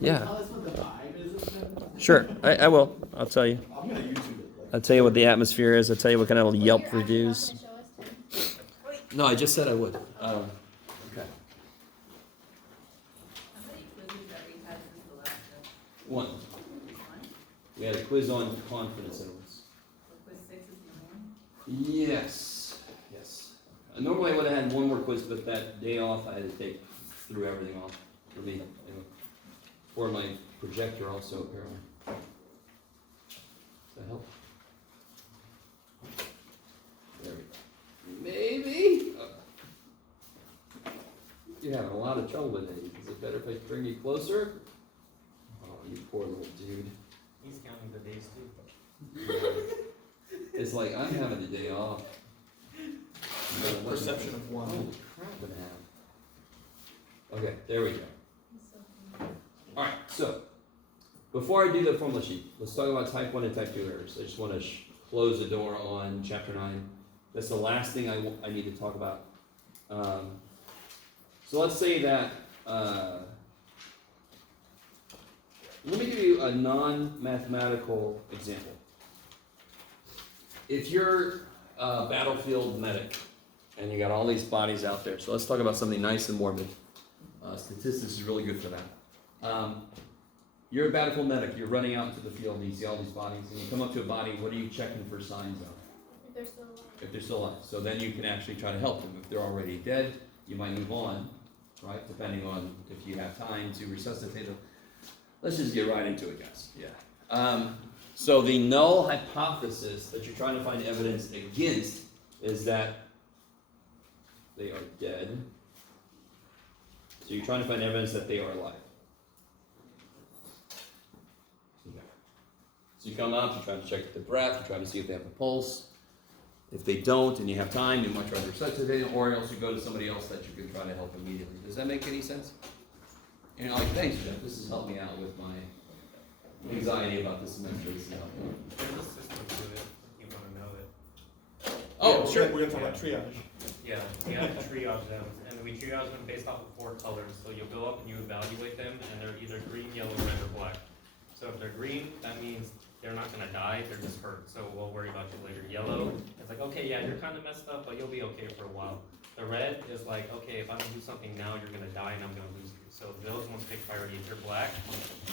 Yeah. Tell us what the vibe is of Denver? Sure, I will. I'll tell you. I'm gonna YouTube it. I'll tell you what the atmosphere is. I'll tell you what kind of Yelp You're actually not reviews. gonna show us, Tim? No, I just said I would. Okay. How many quizzes that we had since the last one? One. One? We had a quiz on confidence intervals. So quiz 6 is the one? Yes. Yes. Normally I would have had one more quiz, but that day off I had to take threw everything off for me. Anyway. For my projector also apparently. Does that help? There we go. Maybe. You're having a lot of trouble with it. Is it better if I bring you closer? Oh, you poor little dude. He's counting the days too. It's like I'm having the day off. Perception of one. Holy crap and a half. Okay, there we go. Alright, so before I do the formula sheet, let's talk about type 1 and type 2 errors. I just want to close the door on chapter 9. That's the last thing I need to talk about. So let's say that, let me give you a non-mathematical example. If you're a battlefield medic and you got all these bodies out there, so let's talk about something nice and morbid. Statistics is really good for that. You're a battlefield medic, you're running out into the field and you see all these bodies, and you come up to a body, what are you checking for signs of? If they're still alive. If they're still alive. So then you can actually try to help them. If they're already dead, you might move on, right? Depending on if you have time to resuscitate them. Let's just get right into it, guys. Yeah. So the null hypothesis that you're trying to find evidence against is that they are dead. So you're trying to find evidence that they are alive. Okay. So you come up, you try to check the breath, you try to see if they have a pulse. If they don't and you have time, you might try to resuscitate them, or else you go to somebody else that you can try to help immediately. Does that make any sense? And you're like, thanks, Jeff, this has helped me out with my anxiety about this semester. This is helping. There's a system to it, if you wanna know it. Oh, Yeah, sure. We're gonna talk about triage. Yeah, we have to triage them, and we triage them based off of 4 colors. So you'll go up and you evaluate them, and they're either green, yellow, red, or black. So if they're green, that means they're not gonna die, they're just hurt, so we'll worry about you later. Yellow, it's like, okay, yeah, you're kinda messed up, but you'll be okay for a while. The red is like, okay, if I don't do something now, you're gonna die and I'm gonna lose you. So those ones take priority. If you're black,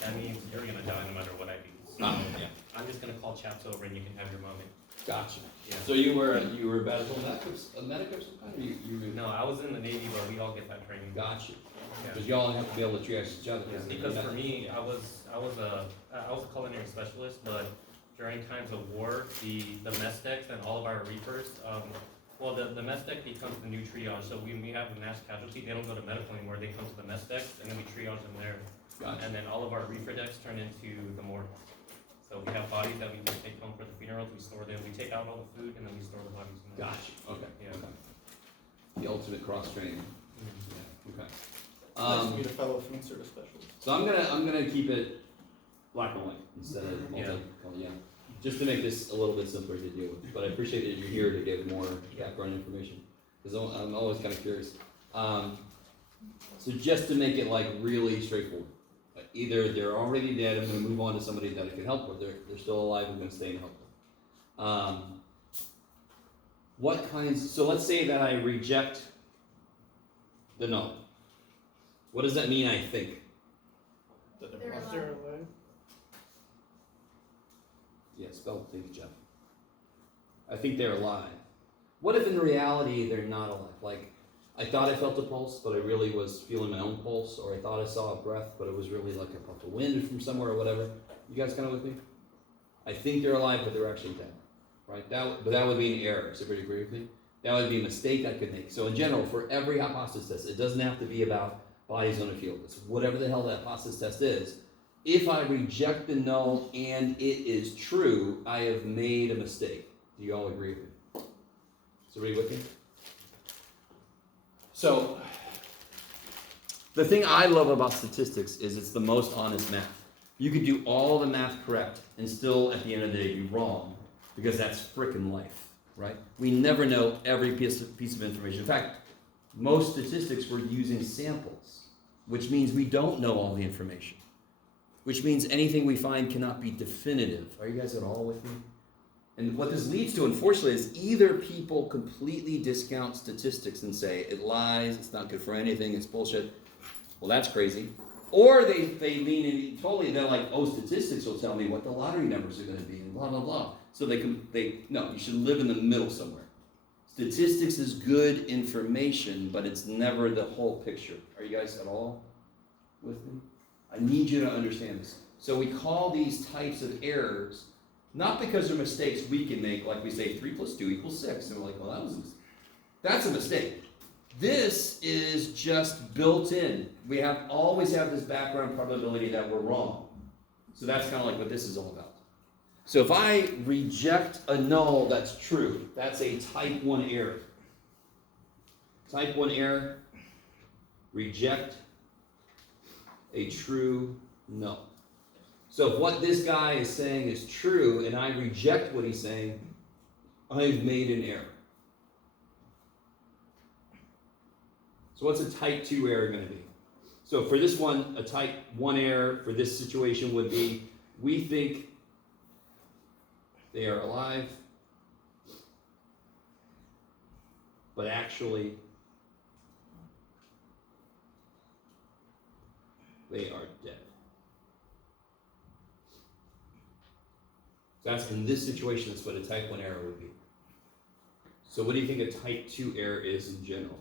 that means you're gonna die no matter what I do. So Yeah. I'm just gonna call chaps over and you can have your moment. Gotcha. Yeah. So you were a battlefield medic of some kind, or you No, I was in the Navy, but we all get that training. Gotcha. Yeah. Because y'all have to be able to triage each other. Because for me, I was a culinary specialist, but during times of war, the mess decks and all of our reapers, the mess deck becomes the new triage. So when we have a mass casualty, they don't go to medical anymore. They come to the mess decks, and then we triage them there. Gotcha. And then all of our reefer decks turn into the morgue. So we have bodies that we can take home for the funerals. We store them. We take out all the food, and then we store the bodies. In there. Gotcha. Okay. Yeah. Okay. The ultimate cross training. Mhm. Yeah. Okay. It's nice to meet a fellow food service specialist. So I'm gonna keep it black and white instead of multi-color. Yeah. Just to make this a little bit simpler to deal with. But I appreciate that you're here to give more background information because I'm always kind of curious. So just to make it like really straightforward, either they're already dead, I'm going to move on to somebody that I can help, or they're still alive, I'm going to stay and help them. What kinds? So let's say that I reject the null. What does that mean? I think. That They're they're alive. alive. Yeah, spell think, Jeff. I think they're alive. What if in reality they're not alive? Like, I thought I felt a pulse, but I really was feeling my own pulse, or I thought I saw a breath, but it was really like I felt a wind from somewhere or whatever. You guys kind of with me? I think they're alive, but they're actually dead, right? But that would be an error. Does everybody agree with me? That would be a mistake I could make. So in general, for every hypothesis test, it doesn't have to be about bodies on a field. It's whatever the hell that hypothesis test is. If I reject the null and it is true, I have made a mistake. Do you all agree with me? Is everybody with me? So, the thing I love about statistics is it's the most honest math. You could do all the math correct and still, at the end of the day, be wrong, because that's frickin' life, right? We never know every piece of information. In fact, most statistics we're using samples, which means we don't know all the information. which means anything we find cannot be definitive. Are you guys at all with me? And what this leads to, unfortunately, is either people completely discount statistics and say, it lies, it's not good for anything, it's bullshit. Well, that's crazy. Or they lean in totally, they're like, oh, statistics will tell me what the lottery numbers are going to be, and blah, blah, blah. So no, you should live in the middle somewhere. Statistics is good information, but it's never the whole picture. Are you guys at all with me? I need you to understand this. So we call these types of errors, not because they're mistakes we can make, like we say 3 + 2 = 6, and we're like, well, that was a mistake. That's a mistake. This is just built in. We always have this background probability that we're wrong. So that's kind of like what this is all about. So if I reject a null that's true, that's a type 1 error. Type 1 error, reject a true null. So if what this guy is saying is true and I reject what he's saying, I've made an error. So what's a type 2 error going to be? So for this one, a type 1 error for this situation would be, we think they are alive, but actually they are dead. That's in this situation, that's what a type 1 error would be. So what do you think a type 2 error is in general?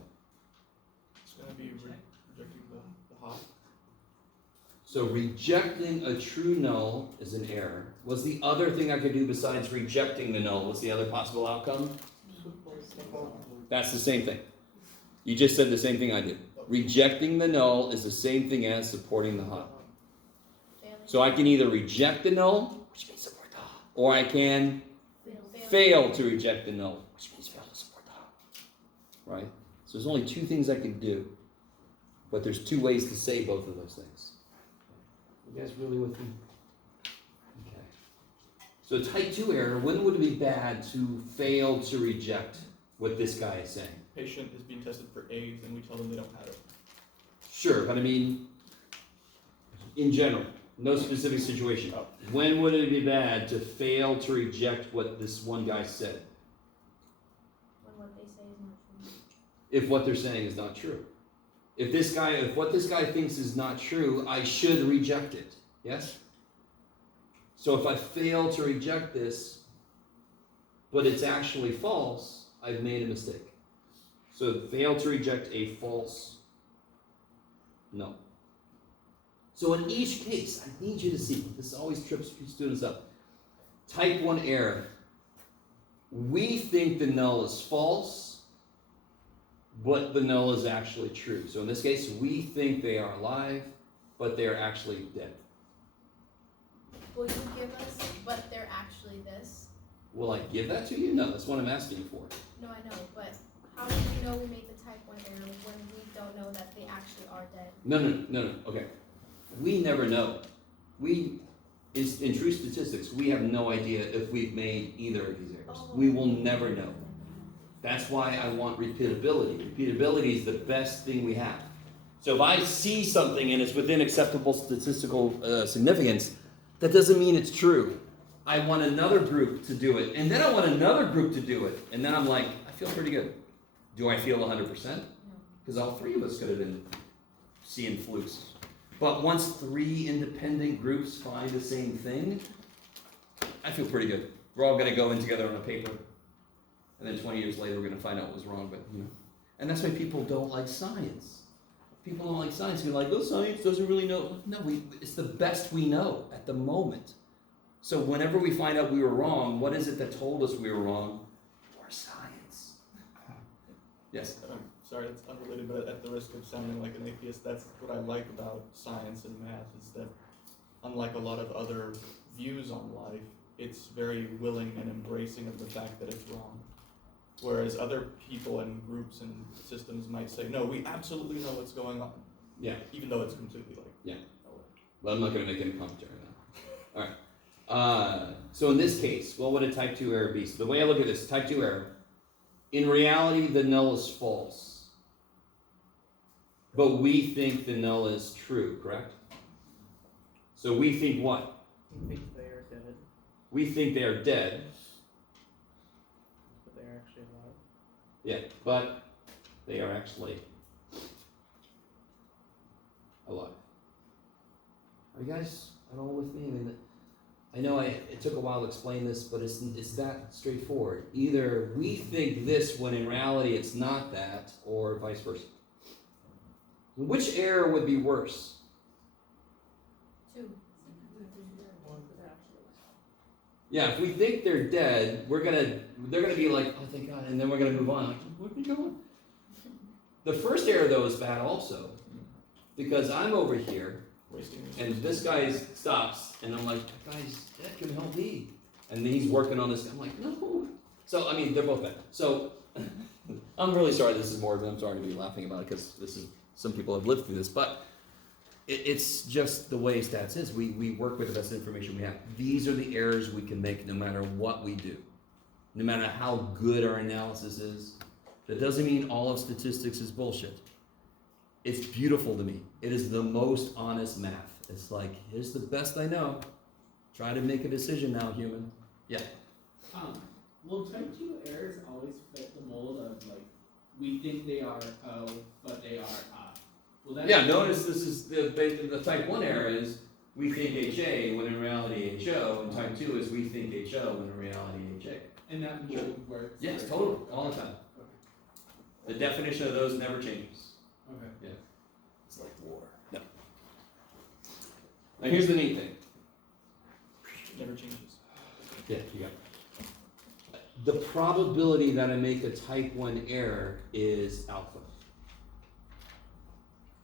It's gonna be rejecting the hot. So rejecting a true null is an error. What's the other thing I could do besides rejecting the null? What's the other possible outcome? That's the same thing. You just said the same thing I did. Rejecting the null is the same thing as supporting the hot. So I can either reject the null, which means support the hot, or I can fail to reject the null, which means fail to support the hot. Right? So there's only 2 things I can do, but there's 2 ways to say both of those things. You guys really with me? Okay. So type 2 error, when would it be bad to fail to reject what this guy is saying? Patient is being tested for AIDS and we tell them they don't have it. Sure, but I mean, in general, no specific situation. When would it be bad to fail to reject what this one guy said? When what they say is not true. If what they're saying is not true. If what this guy thinks is not true, I should reject it. Yes? So if I fail to reject this, but it's actually false, I've made a mistake. So fail to reject a false no. So in each case, I need you to see, this always trips students up. Type 1 error. We think the null is false, but the null is actually true. So in this case, we think they are alive, but they're actually dead. Will you give us, but they're actually this? Will I give that to you? No, that's what I'm asking for. No, I know, but how do we know we made the type 1 error when we don't know that they actually are dead? No. Okay. We never know. In true statistics, we have no idea if we've made either of these errors. We will never know. That's why I want repeatability. Repeatability is the best thing we have. So if I see something and it's within acceptable statistical significance, that doesn't mean it's true. I want another group to do it, and then I want another group to do it, and then I'm like, I feel pretty good. Do I feel 100%? No. Because all 3 of us could have been seeing flukes. But once 3 independent groups find the same thing, I feel pretty good. We're all going to go in together on a paper, and then 20 years later we're going to find out what was wrong. But and that's why people don't like science. People don't like science. They're like, oh, science doesn't really know. No, it's the best we know at the moment. So whenever we find out we were wrong, what is it that told us we were wrong? More science. Yes. Sorry, it's unrelated, but at the risk of sounding like an atheist, that's what I like about science and math, is that unlike a lot of other views on life, it's very willing and embracing of the fact that it's wrong. Whereas other people and groups and systems might say, no, we absolutely know what's going on. Yeah. Even though it's completely like, Yeah. no way. Well, I'm not going to make any commentary on that. All right. So in this case, what would a type 2 error be? So the way I look at this, type 2 error, in reality, the null is false. But we think the null is true, correct? So we think what? You think they are dead, We think they are dead. but they're actually alive. Yeah, but they are actually alive. Are you guys at all with me? I mean, I know it took a while to explain this, but it's that straightforward. Either we think this when in reality it's not that, or vice versa. Which error would be worse? 2. Yeah, if we think they're dead, they're gonna be like, oh thank God, and then we're gonna move on. Like, where are we going? The first error though is bad also, because I'm over here Wasting and resources. this guy stops, and I'm like, that guy's dead, can help me. And then he's working on this. I'm like, no. So I mean, they're both bad. So I'm really sorry this is morbid. I'm sorry to be laughing about it because this is some people have lived through this, but it's just the way stats is. We work with the best information we have. These are the errors we can make no matter what we do, no matter how good our analysis is. That doesn't mean all of statistics is bullshit. It's beautiful to me. It is the most honest math. It's like, here's the best I know. Try to make a decision now, human. Yeah. Will type 2 errors always fit the mold of like, we think they are O, but they are I? Will that Yeah, notice this is the type 1 error is we think HA when in reality HO, and type 2 is we think HO when in reality HA. And that mold works? Yes, for- totally, all the time. Okay. The definition of those never changes. Okay. It's like war. No. Now here's the neat thing. It never changes. Yeah, you got it. The probability that I make a type 1 error is alpha.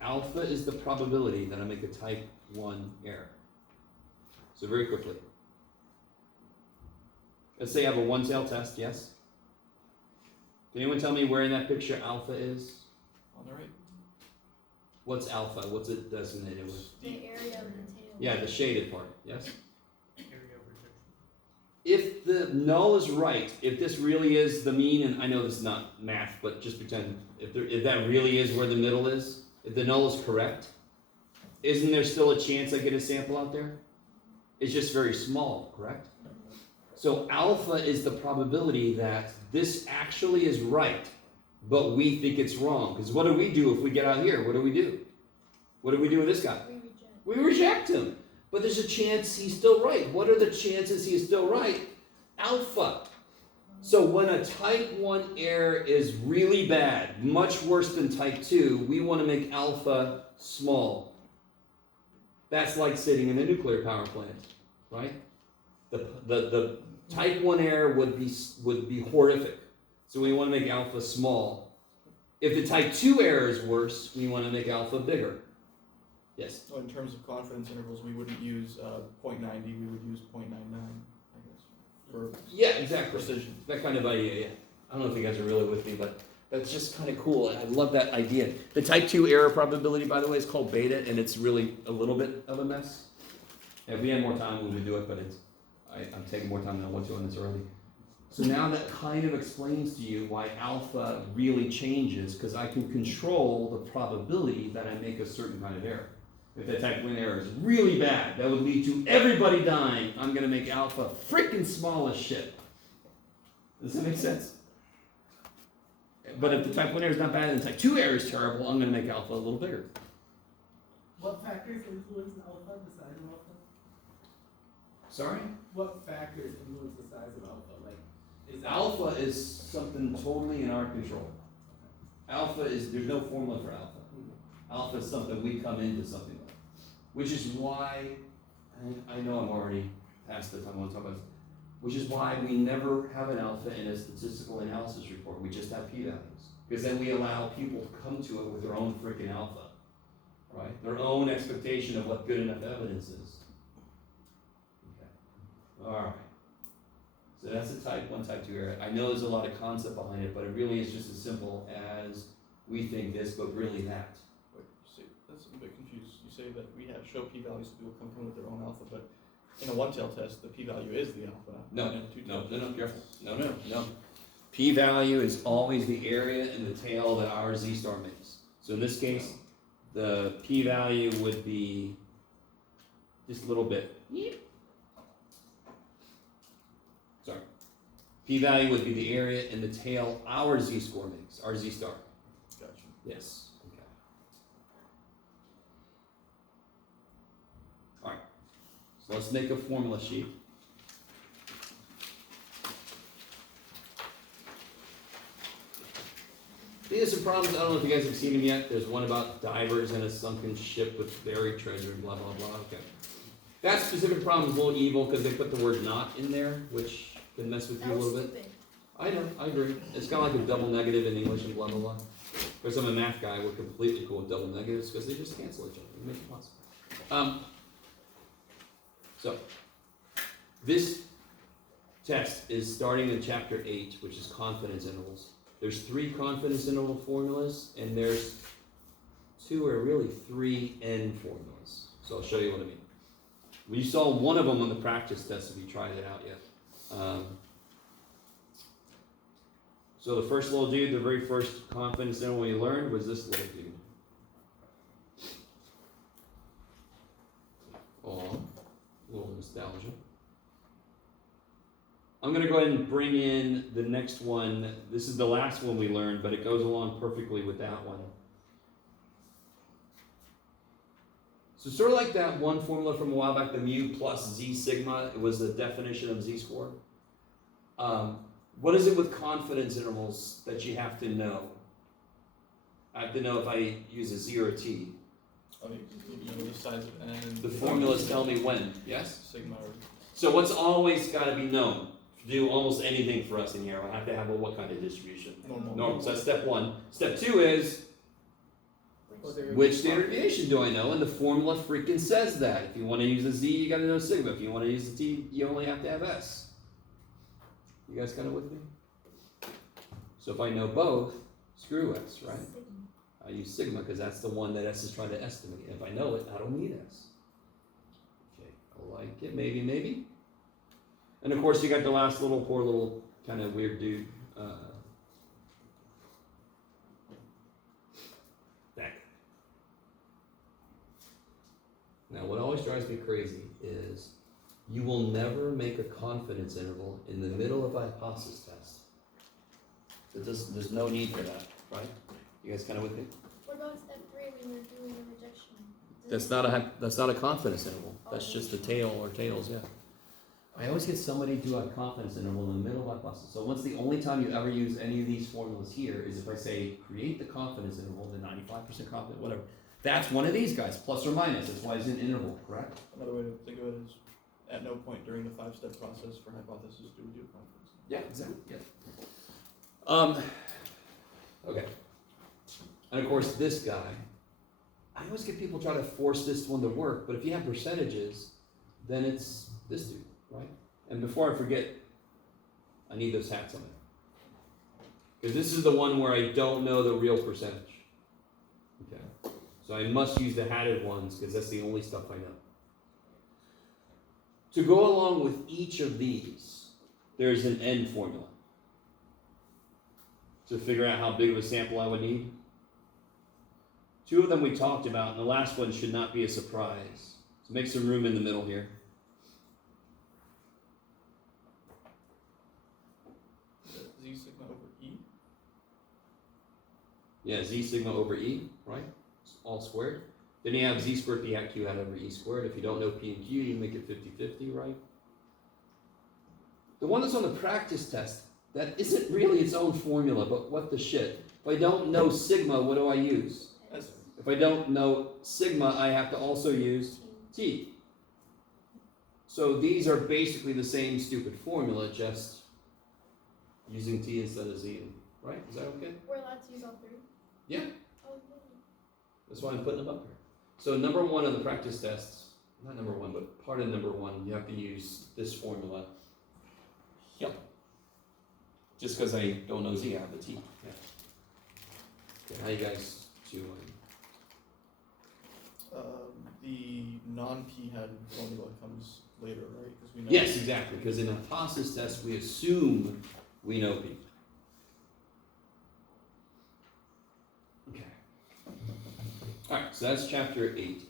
Alpha is the probability that I make a type 1 error. So very quickly. Let's say I have a one-tail test, yes? Can anyone tell me where in that picture alpha is? On the right. What's alpha? What's it designated with? The area of the tail. Yeah, the shaded part, yes? Area of rejection. If the null is right, if this really is the mean, and I know this is not math, but just pretend, if that really is where the middle is, if the null is correct, isn't there still a chance I get a sample out there? It's just very small, correct? So alpha is the probability that this actually is right, but we think it's wrong. Because what do we do if we get out here? What do we do? What do we do with this guy? We reject. We reject him. But there's a chance he's still right. What are the chances he's still right? Alpha. So when a type 1 error is really bad, much worse than type 2, we want to make alpha small. That's like sitting in a nuclear power plant, right? The type 1 error would be horrific. So we want to make alpha small. If the type 2 error is worse, we want to make alpha bigger. Yes? So in terms of confidence intervals, we wouldn't use 0.90, we would use 0.99, I guess, for Yeah, exactly. precision. That kind of idea, yeah. I don't know if you guys are really with me, but that's just kind of cool. I love that idea. The type 2 error probability, by the way, is called beta, and it's really a little bit of a mess. If we had more time, we would do it, but I'm taking more time than I want to on this early. So now that kind of explains to you why alpha really changes, because I can control the probability that I make a certain kind of error. If that type 1 error is really bad, that would lead to everybody dying, I'm going to make alpha freaking small as shit. Does that make sense? But if the type 1 error is not bad and the type 2 error is terrible, I'm going to make alpha a little bigger. What factors influence alpha, the size of alpha? Sorry? What factors influence the size of alpha? Like, is Alpha is something totally in our control. Alpha is, there's no formula for alpha. Alpha is something we come into something with. Which is why, and I know I'm already past the time I want to talk about this, which is why we never have an alpha in a statistical analysis report. We just have p-values. Because then we allow people to come to it with their own freaking alpha. Right? Their own expectation of what good enough evidence is. Okay. Alright. So that's a type 1, type 2 error. I know there's a lot of concept behind it, but it really is just as simple as we think this, but really that. Wait, you say, that's a bit confused. You say that we have show p-values, so people come with their own alpha, but in a one-tail test, the p-value is the alpha. No, and in a two-tail careful. No. P-value is always the area in the tail that our z-star makes. So in this case, the p-value would be just a little bit. Sorry. P-value would be the area and the tail our z-score makes, our z-star. Gotcha. Yes. Okay. All right. So let's make a formula sheet. These are some problems. I don't know if you guys have seen them yet. There's one about divers in a sunken ship with buried treasure, blah, blah, blah. Okay. That specific problem is a little evil because they put the word not in there, which can mess with you That a was little bit. stupid. I know, I agree. It's kind of like a double negative in English and blah, blah, blah. Because I'm a math guy, we're completely cool with double negatives because they just cancel each other. It makes it possible. So, this test is starting in chapter 8, which is confidence intervals. There's 3 confidence interval formulas, and there's 2 or really 3 N formulas. So I'll show you what I mean. We saw one of them on the practice test if you tried it out yet. So the first little dude, the very first confidence interval we learned was this little dude. Oh, a little nostalgia. I'm going to go ahead and bring in the next one. This is the last one we learned, but it goes along perfectly with that one. So sort of like that one formula from a while back, the mu plus z sigma, it was the definition of z-score. What is it with confidence intervals that you have to know? I have to know if I use a z or a t. Oh, you know, the size of n. The formulas tell me when, yes? Sigma or So what's always got to be known? To do almost anything for us in here, I have to have a what kind of distribution? normal. Normal. So that's step 1. Step 2 is, Which- which standard deviation do I know? And the formula freaking says that. If you want to use a z, you got to know sigma. If you want to use a t, you only have to have s. You guys kind of with me? So if I know both, screw s, right? I use sigma because that's the one that s is trying to estimate. If I know it, I don't need s. Okay, I like it. Maybe, maybe. And of course, you got the last little, poor little, kind of weird dude. That. Now, what always drives me crazy is you will never make a confidence interval in the middle of a hypothesis test. There's no need for that, right? You guys kind of with me? What about step 3 when you're doing a rejection? That's not a confidence interval. That's just a tail or tails, yeah. I always get somebody do a confidence interval in the middle of a hypothesis. So what's the only time you ever use any of these formulas here is if I say create the confidence interval, the 95% confident, whatever. That's one of these guys, plus or minus. That's why it's an interval, correct? Another way to think of it is, at no point during the 5-step process for hypothesis do we do confidence. Yeah, exactly. Yeah. Okay. And of course, this guy, I always get people try to force this one to work, but if you have percentages, then it's this dude, right? And before I forget, I need those hats on. Because this is the one where I don't know the real percentage. Okay. So I must use the hatted ones because that's the only stuff I know. To go along with each of these, there's an N formula. To figure out how big of a sample I would need. 2 of them we talked about, and the last one should not be a surprise. So make some room in the middle here. Z sigma over E. Yeah, z sigma over e, right? It's all squared. Then you have z squared p hat q hat over e squared. If you don't know p and q, you make it 50-50, right? The one that's on the practice test, that isn't really its own formula, but what the shit. If I don't know sigma, what do I use? S. If I don't know sigma, I have to also use t. So these are basically the same stupid formula, just using t instead of z, right? Is that okay? We're allowed to use all 3? Yeah. Oh, really? That's why I'm putting them up here. So number 1 on the practice tests, not number 1, but part of number 1, you have to use this formula. Yep. Just because I don't know z, I have the t. Yeah. Okay, how you guys doing? The non-p hat formula comes later, right? 'Cause we know Yes, exactly, because in a hypothesis test, we assume we know p. Okay. Alright, so that's chapter 8.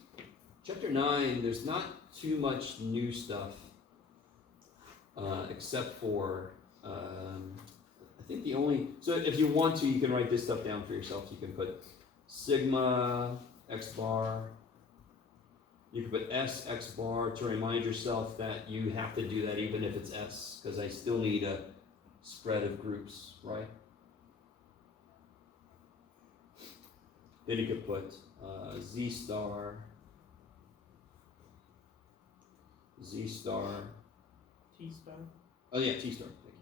Chapter 9, there's not too much new stuff, except for, I think the only, so if you want to, you can write this stuff down for yourself. You can put sigma x bar, you can put s x bar to remind yourself that you have to do that even if it's s, because I still need a spread of groups, right? Then you could put z star, T star. oh yeah, t star, thank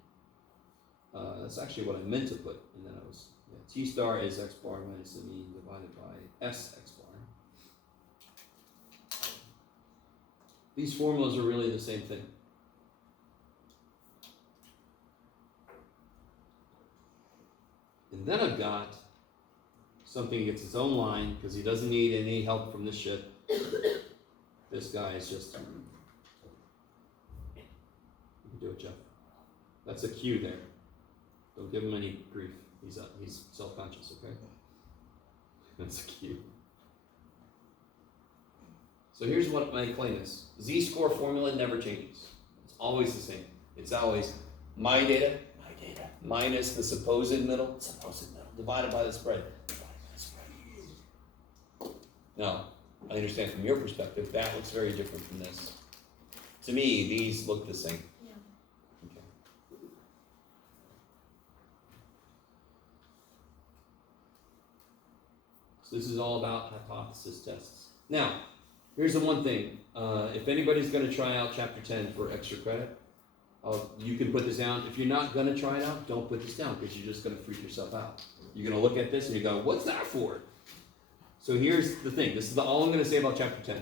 you. That's actually what I meant to put, and then I was, yeah, t star is x bar minus the mean divided by s x bar. These formulas are really the same thing. And then I've got something that gets its own line, because he doesn't need any help from this shit. This guy is just, you can do it, Jeff. That's a Q there. Don't give him any grief. He's self-conscious, okay? That's a Q. So here's what my claim is. Z-score formula never changes. It's always the same. It's always my data, minus the supposed middle, divided by the spread. Now, I understand from your perspective, that looks very different from this. To me, these look the same. Yeah. Okay. So this is all about hypothesis tests. Now, here's the one thing. If anybody's going to try out Chapter 10 for extra credit, you can put this down. If you're not going to try it out, don't put this down, because you're just going to freak yourself out. You're going to look at this and you're going, what's that for? So here's the thing. This is all I'm going to say about Chapter 10.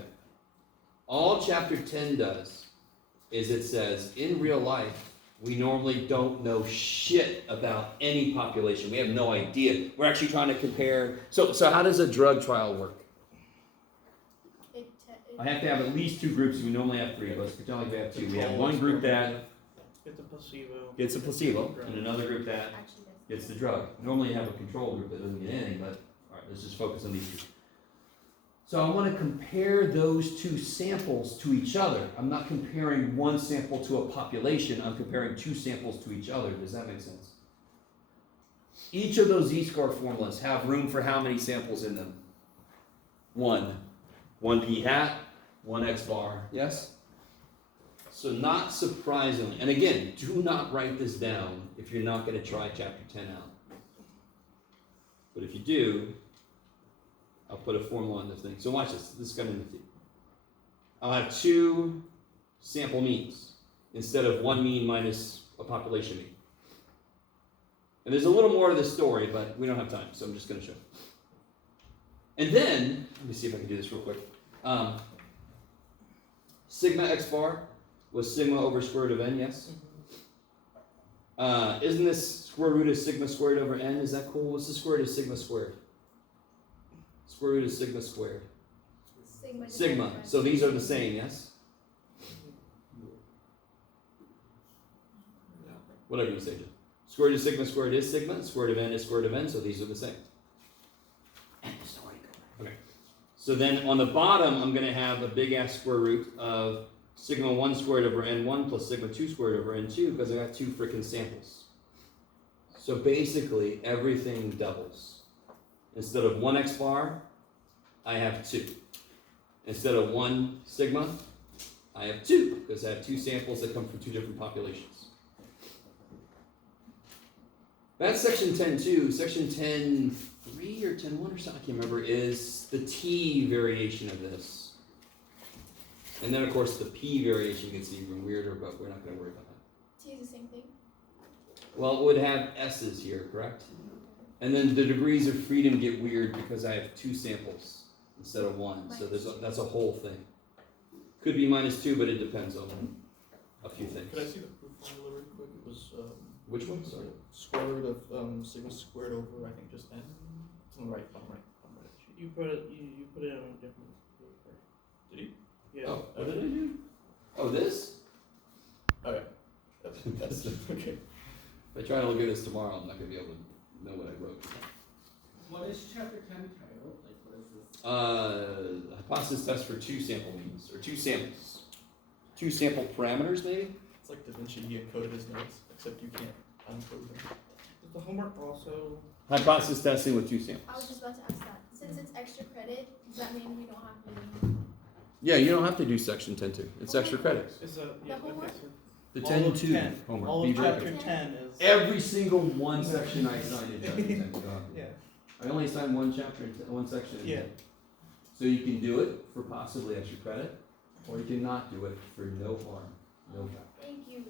All Chapter 10 does is it says, in real life, we normally don't know shit about any population. We have no idea. We're actually trying to compare. So how does a drug trial work? I have to have at least two groups. We normally have three, but let's pretend like we have two. We have one group that Gets a placebo. gets a placebo, and another group that Actually, that's. gets the drug. Normally you have a control group that doesn't get anything, but all right, let's just focus on these two. So I want to compare those two samples to each other. I'm not comparing one sample to a population. I'm comparing two samples to each other. Does that make sense? Each of those z-score formulas have room for how many samples in them? One. One p hat, one x bar. Yes? So not surprisingly, and again, do not write this down if you're not going to try Chapter 10 out. But if you do, I'll put a formula on this thing. So watch this. This is going to be. I'll have two sample means instead of one mean minus a population mean. And there's a little more to this story, but we don't have time, so I'm just going to show. And then, let me see if I can do this real quick. Sigma x bar was sigma over square root of n, yes? Isn't this square root of sigma squared over n? Is that cool? What's the square root of sigma squared? Square root of sigma squared. Sigma. Sigma. So these are the same, yes? Whatever you say, Jim. Square root of sigma squared is sigma. Square root of n is square root of n, so these are the same. Okay. So then on the bottom, I'm going to have a big ass square root of sigma 1 squared over n1 plus sigma 2 squared over n2 because I got two freaking samples. So basically, everything doubles. Instead of 1 x bar, I have 2. Instead of 1 sigma, I have 2 because I have two samples that come from two different populations. That's section 10.2. Section 10.3 or 10.1 or something, I can't remember, is the T variation of this. And then, of course, the P variation gets even weirder, but we're not going to worry about that. T is the same thing. Well, it would have S's here, correct? And then the degrees of freedom get weird because I have two samples instead of one. So that's a whole thing. Could be -2, but it depends on a few things. Could I see the proof formula really quick? It was Which one? Sorry. square root of sigma squared over I think just n. It's on the right. I'm right. You put it. You put it on a different paper. Did he? Yeah. Oh, what did I do? Oh, this? Okay. That's okay. If I try to look at this tomorrow, I'm not going to be able to know what I wrote. What is chapter 10 titled? Like, what is this? hypothesis test for 2 sample means, or 2 samples. 2 sample parameters, maybe? It's like Da Vinci, he encoded his notes, except you can't uncode them. Does the homework also? Hypothesis testing with 2 I was samples. just about to ask that. Since it's extra credit, does that mean we don't have to? Yeah, you don't have to do section 10-2. It's extra credits. Is a yeah. Okay, homework? so The all of 10-2 10. homework. all Be of very chapter good. 10 is. Every single one section I assigned in chapter 10. Go ahead. Yeah. I only assigned one chapter, one section. Yeah. So you can do it for possibly extra credit, or you can not do it for no harm, no foul. Thank you.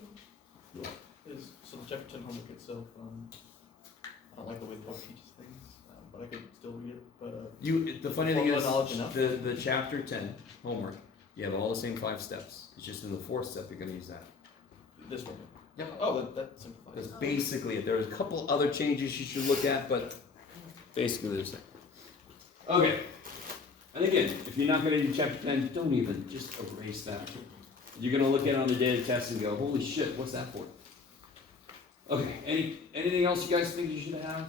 So the chapter 10 homework itself, I don't like the way the book teaches things, but I could still read it. But The funny thing Formula is, knowledge enough? the chapter 10 homework, you have all the same 5 steps. It's just in the 4th step you're gonna use that. this one. Yep. Oh, that simplifies. That's it. basically it. There's a couple other changes you should look at, but basically they're the same. Okay. And again, if you're not gonna do chapter 10, don't even, just erase that. You're gonna look at it on the day of the test and go, holy shit, what's that for? Okay, anything else you guys think you should have?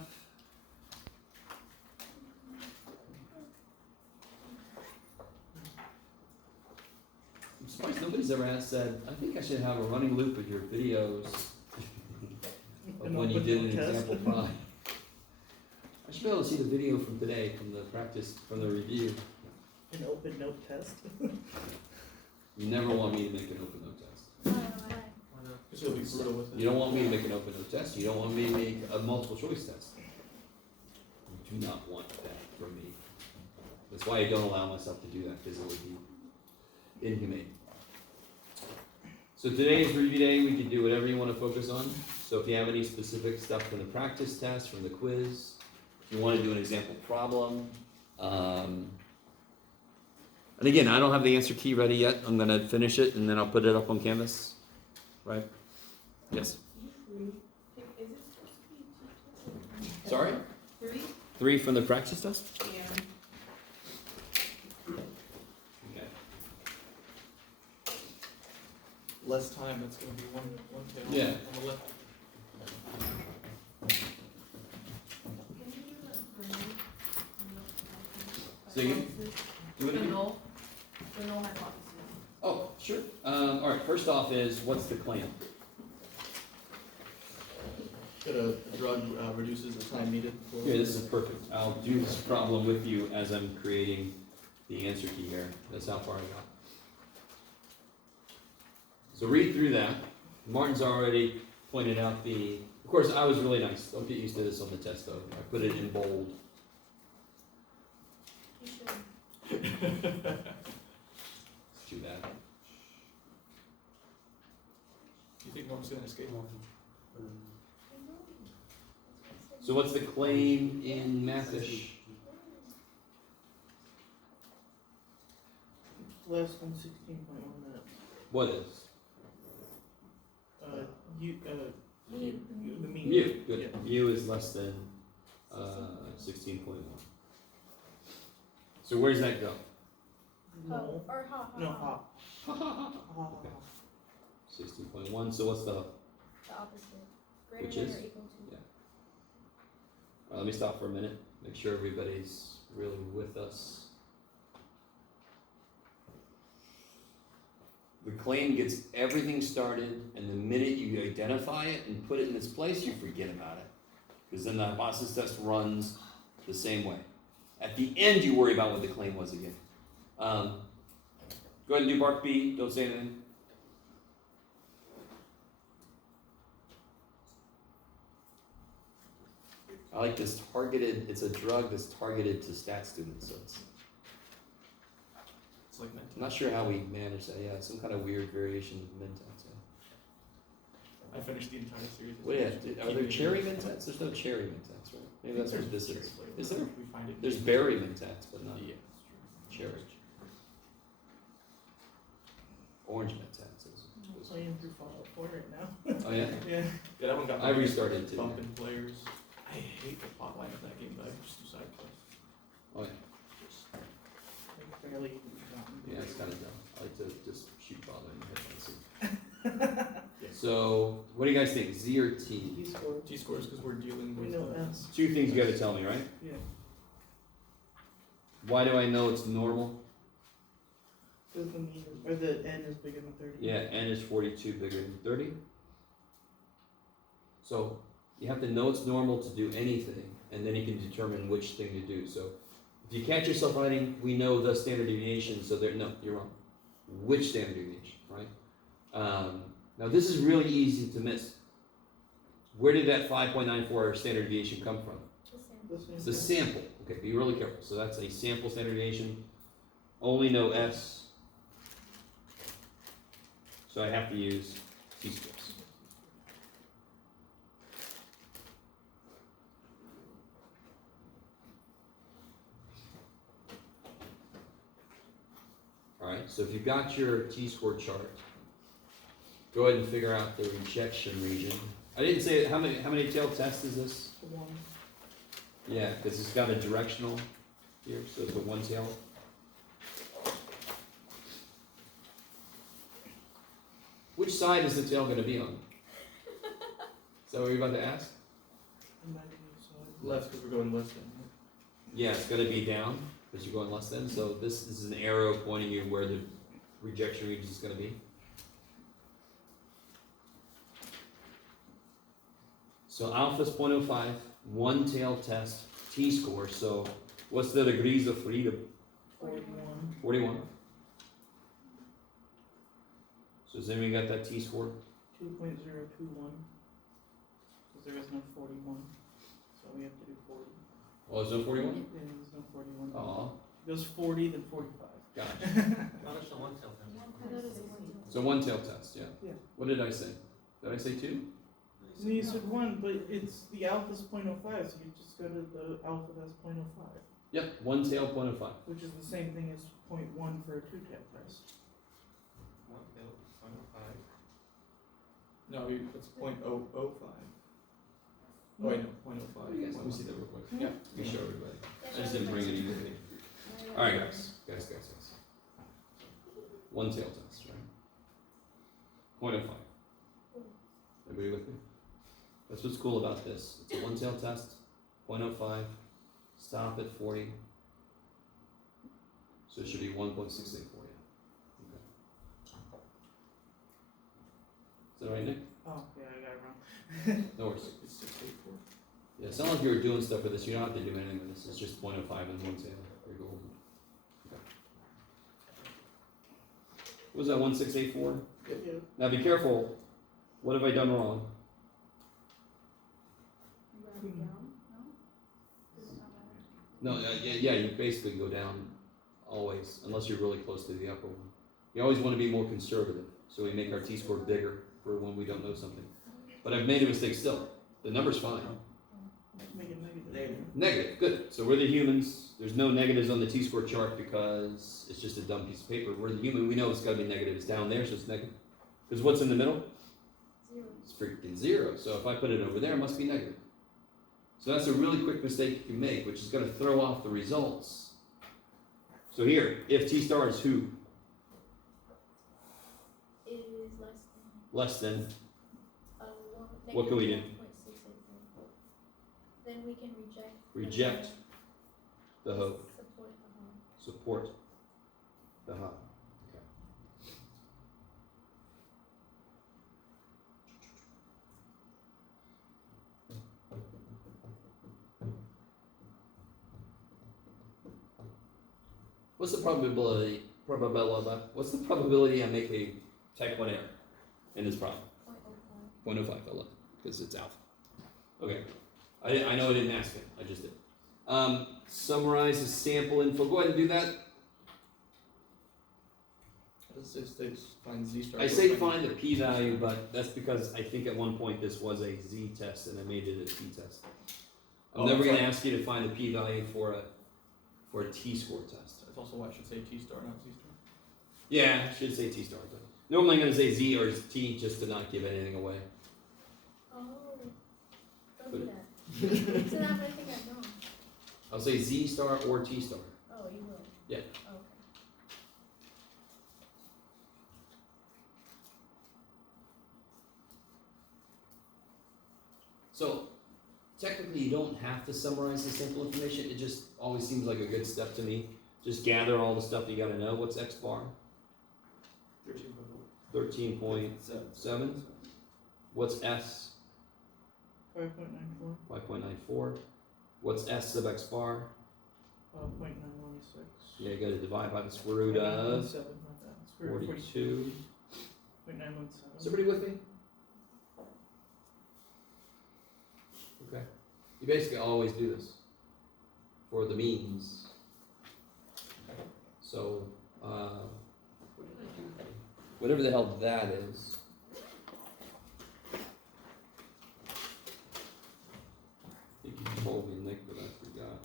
I'm surprised nobody's ever said, I think I should have a running loop of your videos of An when you open did an note test. example 5. I should be able to see the video from today, from the practice, from the review. An open note test. You never want me to make an open note test. Because he'll be brutal with it. You don't want me to make an open note test. You don't want me to make a multiple choice test. You do not want that from me. That's why I don't allow myself to do that, because it would be inhumane. So today is review day. We can do whatever you want to focus on. So if you have any specific stuff from the practice test, from the quiz, if you want to do an example problem. And again, I don't have the answer key ready yet. I'm going to finish it and then I'll put it up on Canvas. Right? Yes. Sorry? 3? 3 from the practice test? Yeah. Okay. Less time, that's gonna be one tail Yeah. on the left. So you do it The again? null hypothesis. Oh, sure. All right. First off is what's the claim? That a drug reduces the time needed for. Here, this is perfect. I'll do this problem with you as I'm creating the answer key here. That's how far I got. So read through that. Martin's already pointed out the. Of course, I was really nice. Don't get used to this on the test though. I put it in bold. You should. Too bad. You think Norm's gonna escape? So what's the claim in Mathish? Less than 16.1 minutes. What is? The mean. Mu. Good. Yeah. Mu is less than 16.1. So where does that go? No. Or ha ha. No, ha. ha. 16.1. So what's the? The opposite. Greater Which than is? or equal to. Let me stop for a minute. Make sure everybody's really with us. The claim gets everything started, and the minute you identify it and put it in its place, you forget about it. Because then the hypothesis test runs the same way. At the end, you worry about what the claim was again. Go ahead and do Bark B. Don't say anything. I like this targeted, it's a drug that's targeted to stat students, so it's, It's like I'm not sure how we manage that, yeah, some kind of weird variation of Mentats, yeah. I finished the entire series. What, yeah, are there cherry Mentats? There's no cherry Mentats, right? Maybe that's what this is. Is there? We find it. There's berry Mentats, but not Yeah, cherry. Orange Mentats is. Playing through Fallout 4 right now. Oh, yeah? Yeah. Yeah, that one got. I restarted too. Bumping players. I hate the plot line of that game, but I just do side quests. Oh, yeah, Like barely even gotten. yeah, it's kind of dumb. I like to just shoot bother in the head. So, what do you guys think, Z or T? He scored. T-scores because we're dealing We with. know S. 2 things you gotta tell me, right? Yeah. Why do I know it's normal? Cause the mean, or the N is bigger than 30. Yeah, n is 42 bigger than 30. So you have to know it's normal to do anything, and then you can determine which thing to do. So if you catch yourself writing, we know the standard deviation, so there, no, you're wrong. Which standard deviation, right? Now this is really easy to miss. Where did that 5.94 standard deviation come from? The same. The same It's a thing. sample. Okay, be really careful. So that's a sample standard deviation. Only know S. So I have to use t-scores. Alright, so if you've got your t-score chart, go ahead and figure out the rejection region. I didn't say how many tail tests is this? The one. Yeah, because it's got a directional here, so it's a one tail. Which side is the tail going to be on? Is that what you're about to ask? Left, because we're going left in. Yeah, it's going to be down because you're going less than. So this is an arrow pointing you where the rejection region is going to be. So alpha is 0.05, one tail test, t-score. So what's the degrees of freedom? 41. 41. So has anyone got that t-score? 2.021. Because there is no 41. So we have to do 40. Oh, is it 41? Yeah, there's no 41. Aw, It goes 40, then 45. gotcha. How does the one tail test? I thought it was one. So one tail test, yeah. Yeah. What did I say? Did I say two? No, you said 1, but it's the alpha's 0.05, so you just go to the alpha that's 0.05, Yep, one tail 0.05. which is the same thing as 0.1 for a two-tap test. One tail, 0.05. No, it's 0.005. Oh wait, no, 0.05. Let me see that real quick. Yeah. Let me show everybody. Yeah, I just didn't bring it either. Alright guys. One tail test, right? 0.05. Everybody with me? That's what's cool about this. It's a one tail test, 0.05, stop at 40. So it should be 1.68 for you. Okay. Is that right, Nick? Oh, yeah, I got it wrong. No worries. It's 684. Yeah, it's not like you were doing stuff with this. You don't have to do anything with this. It's just 0.05 and one tail. You're golden. Okay. What was that, 1684? Yeah. Now be careful. What have I done wrong? You write it down, no? Does it not matter? No, yeah, you basically go down always, unless you're really close to the upper one. You always want to be more conservative, so we make our t-score bigger for when we don't know something. But I've made a mistake still. The number's fine. Just make it negative. Negative, good. So we're the humans. There's no negatives on the t-score chart because it's just a dumb piece of paper. We're the human. We know it's got to be negative. It's down there, so it's negative. Because what's in the middle? Zero. It's freaking zero. So if I put it over there, it must be negative. So that's a really quick mistake you can make, which is going to throw off the results. So here, if t star is who? Is Less than. one. What can we do? 1.684. Then we can Reject the hope. Support the harm. Support the high. Okay. What's the probability? What's the probability I make a type 1 error in this problem? 0.05. 0.05, I look, because it's alpha. Okay, I know I didn't ask it, I just did. Summarize the sample info, go ahead and do that. It states find Z star. I say find the p-value, but that's because I think at one point this was a z test and I made it a t test. I'm Oh, never sorry. gonna ask you to find the p-value for a t-score test. That's also why I should say T star, not Z star. Yeah, I should say t-star, but normally I'm gonna say z or t just to not give anything away. Oh, don't do that. So now I think I'm wrong. I'll say z star or t star. Oh, you will? Yeah. Okay. So technically you don't have to summarize the sample information, it just always seems like a good step to me. Just gather all the stuff you gotta know. What's X bar? 13.7. What's S? 5.94. 5.94. What's S sub X bar? 0.916. Yeah, you gotta divide by the square root of 917, not that. Square root of 42. 0.917. Is everybody with me? Okay. You basically always do this for the means. So, what did I do? Whatever the hell that is. I think you told me, Nick, but I forgot.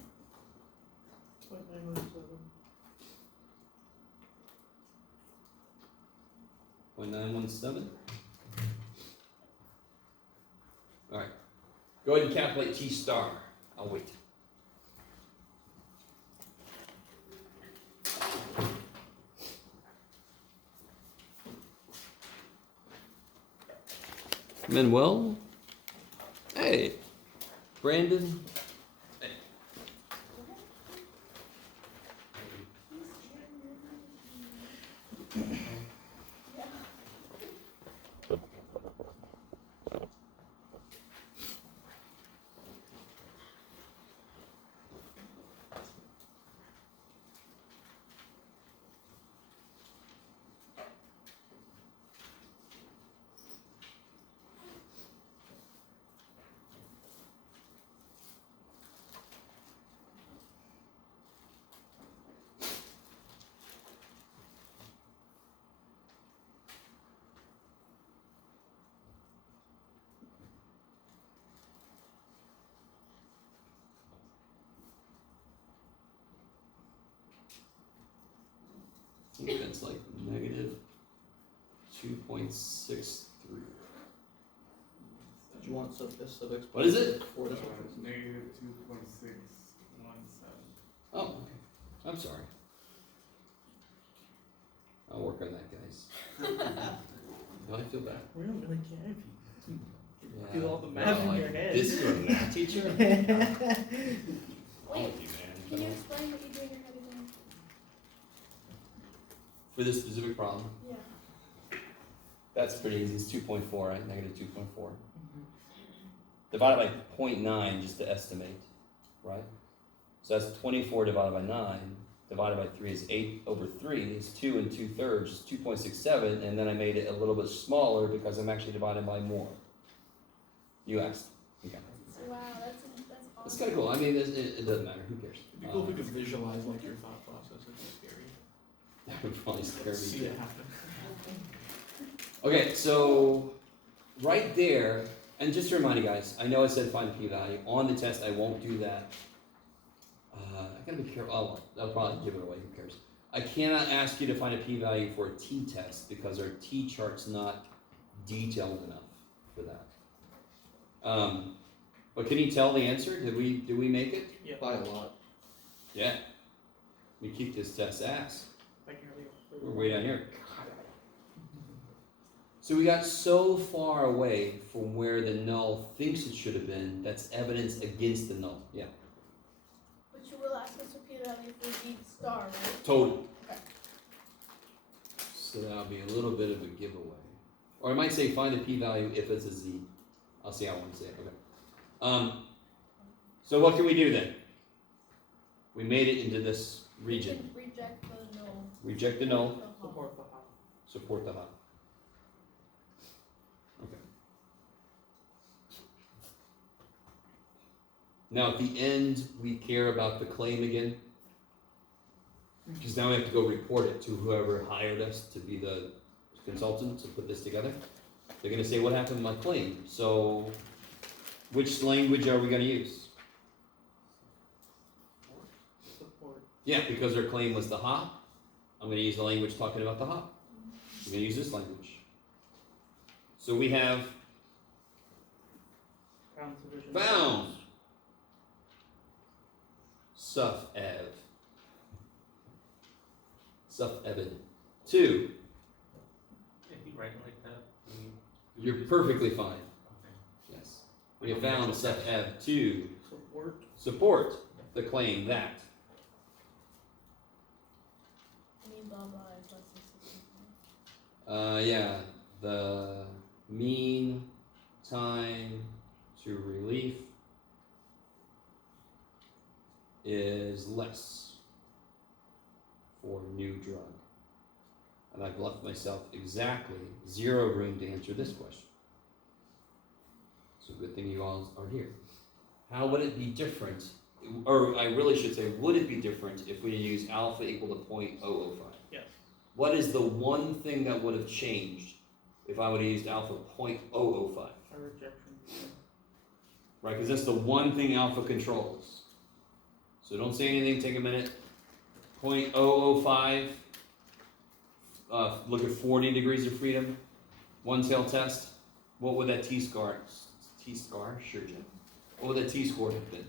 0.917. 0.917. All right. Go ahead and calculate T star. I'll wait. Manuel. Hey. Brandon. Hey. I think that's like negative 2.63. Do you want S sub X? What is it? 4 to Negative 2.617. Oh, okay. I'm sorry. I'll work on that, guys. No, I feel bad. We don't really care if you Yeah. do all the math in like, your head. This is a math teacher? I'm Wait, with you, man. can you explain what you do in your head again? For this specific problem, Yeah. that's pretty easy. It's 2.4, right? Negative 2.4. Divided by 0.9 just to estimate, right? So that's 24 divided by 9. Divided by 3 is 8 over 3. It's 2 and 2/3 is 2.67. And then I made it a little bit smaller because I'm actually dividing by more. You asked. Okay. Wow, that's awesome. It's kind of cool. I mean, it doesn't matter. Who cares? It'd be cool if we could visualize like your thought process. It'd be scary. That would probably scare me. See too. it happen. Okay, so right there, and just to remind you guys, I know I said find the p-value. On the test, I won't do that. I gotta be careful. Oh, well, I'll probably give it away. Who cares? I cannot ask you to find a p-value for a t-test because our t-chart's not detailed enough for that. But can you tell the answer? Did we make it? Yeah. By a lot. Yeah. We keep this test ass. Thank you. We're way down here. So we got so far away from where the null thinks it should have been, that's evidence against the null. Yeah, But you will ask us to p-value for each star, right? totally. Okay. So that'll be a little bit of a giveaway. Or I might say find a p-value if it's a z. I'll see how I want to say it. Okay. So what can we do then? We made it into this region. We can reject the null. Reject the null, Support the hop. support the hop. Okay. Now at the end, we care about the claim again. Because now we have to go report it to whoever hired us to be the consultant to put this together. They're gonna say, what happened to my claim? So, which language are we gonna use? Support. Yeah, because their claim was the hop, I'm gonna use the language talking about the hop. I'm gonna use this language. So we have Found sufficient. found Suf Ev. Suf Evan. 2. If you write it like that, You're perfectly fine. Okay. Yes. We have found Suf Ev to Support. support the claim that mean blah blah is less than 65. Yeah, the mean time to relief is less for new drug. And I've left myself exactly 0 room to answer this question. So good thing you all are here. How would it be different, or I really should say, would it be different if we use alpha equal to 0.005? Yes. What is the one thing that would have changed if I would have used alpha 0.005? A rejection. Right, because that's the one thing alpha controls. So don't say anything, take a minute. 0.005, look at 40 degrees of freedom, one tail test. What would that T-score, sure, Jim. What would that T-score have been?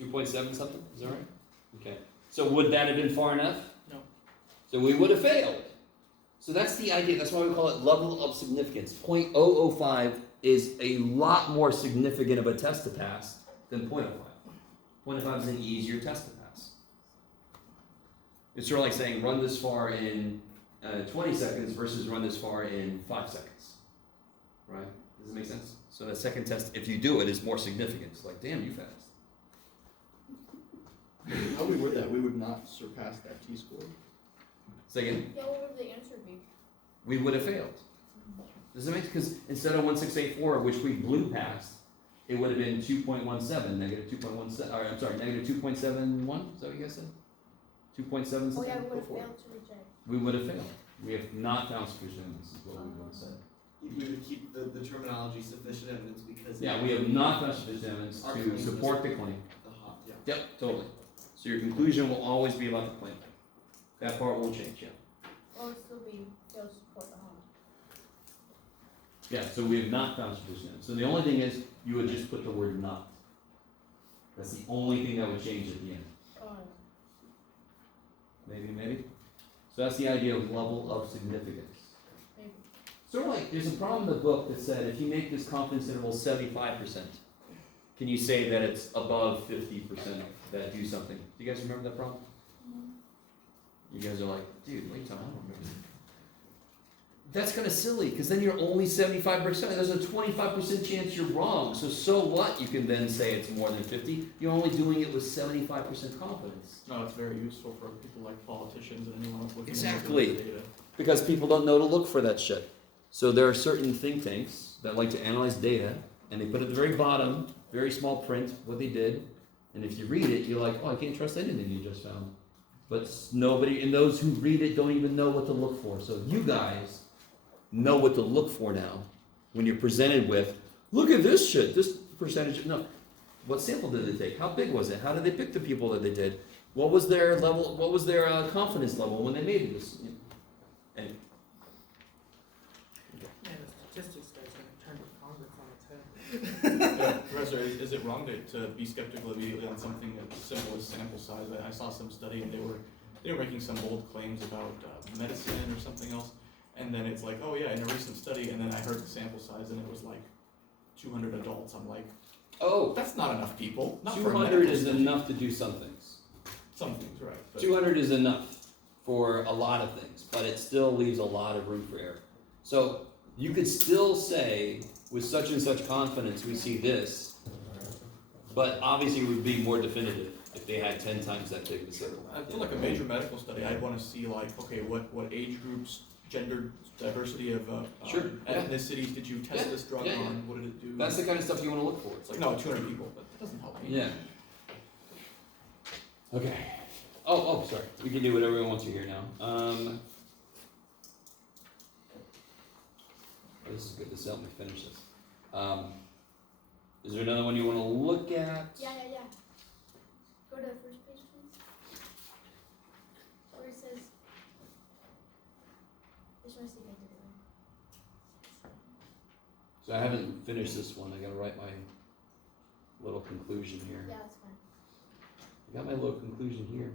2.704. 2.7 something, is that right? Okay, so would that have been far enough? No. So we would have failed. So that's the idea, that's why we call it level of significance. 0.005 is a lot more significant of a test to pass than 0.05. 0.05 is an easier test to pass. It's sort of like saying run this far in 20 seconds versus run this far in 5 seconds. Right? Does it make sense? So the second test, if you do it, is more significant. It's like, damn, you fast. How we word that, we would not surpass that T-score. Say again. Yeah, what would the answer be? We would have failed. Does it make sense? Because instead of 1684, which we blew past, it would have been 2.17, negative 2.17, or I'm sorry, negative 2.71, is that what you guys said? 2.7 something? Oh yeah, we would have Before. failed to reject. We would have failed. We have not found sufficient evidence, is what we would have said. We would keep the terminology sufficient evidence because. Yeah, we have not found sufficient evidence Our to claim support was- the claim. The hot, yeah. Yep, totally. So your conclusion will always be about the claim. That part won't change, yeah. Or it would still be failed to support the harm. Yeah, so we have not found sufficient evidence. So the only thing is, you would just put the word not. That's the only thing that would change at the end. Oh, Maybe? So that's the idea of level of significance. maybe. Sort of like, there's a problem in the book that said if you make this confidence interval 75%, can you say that it's above 50% that do something? Do you guys remember that problem? You guys are like, dude, wait till I don't remember. That's kind of silly, because then you're only 75%. There's a 25% chance you're wrong. So what? You can then say it's more than 50. You're only doing it with 75% confidence. No, it's very useful for people like politicians and anyone else looking Exactly. at the data. Because people don't know to look for that shit. So there are certain think tanks that like to analyze data, and they put at the very bottom, very small print, what they did. And if you read it, you're like, oh, I can't trust anything you just found. But nobody, and those who read it don't even know what to look for. So you guys know what to look for now when you're presented with, look at this shit, this percentage. No, what sample did they take? How big was it? How did they pick the people that they did? What was their level? What was their confidence level when they made this? And Man, the statistics guy's gonna turn the Congress on its head. Yeah, Professor, is it wrong to be skeptical immediately on something as simple as sample size? I saw some study and they were making some bold claims about medicine or something else, and then it's like, oh yeah, in a recent study, and then I heard the sample size and it was like 200 adults. I'm like, oh, that's not enough people. Not for a 200 medical is study. enough to do some things. Some things, right? But 200 is enough for a lot of things, but it still leaves a lot of room for error. So you could still say, with such and such confidence, we see this, but obviously it would be more definitive if they had 10 times that big of a sample. I feel like a major medical study, I'd want to see like, okay, what age groups, gender diversity of Sure, yeah. ethnicities did you test Yeah, this drug yeah, yeah. on? What did it do? That's the kind of stuff you want to look for. It's like, no, 200 people, but that doesn't help me. Yeah. Okay. Oh, sorry. We can do whatever we want to here now. This is good. This helped me finish this. Is there another one you want to look at? Yeah. Go to the first page, please. Where it says. I just want to see if I did it right. So I haven't finished this one. I got to write my little conclusion here. Yeah, that's fine. I got my little conclusion here.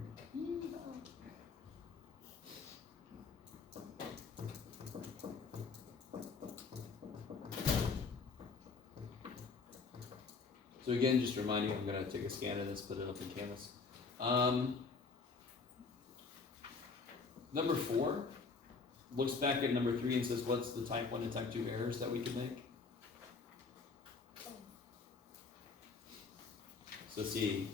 So again, just to remind you, I'm going to take a scan of this, put it up in Canvas. Number 4 looks back at number 3 and says, what's the type 1 and type 2 errors that we could make? So see,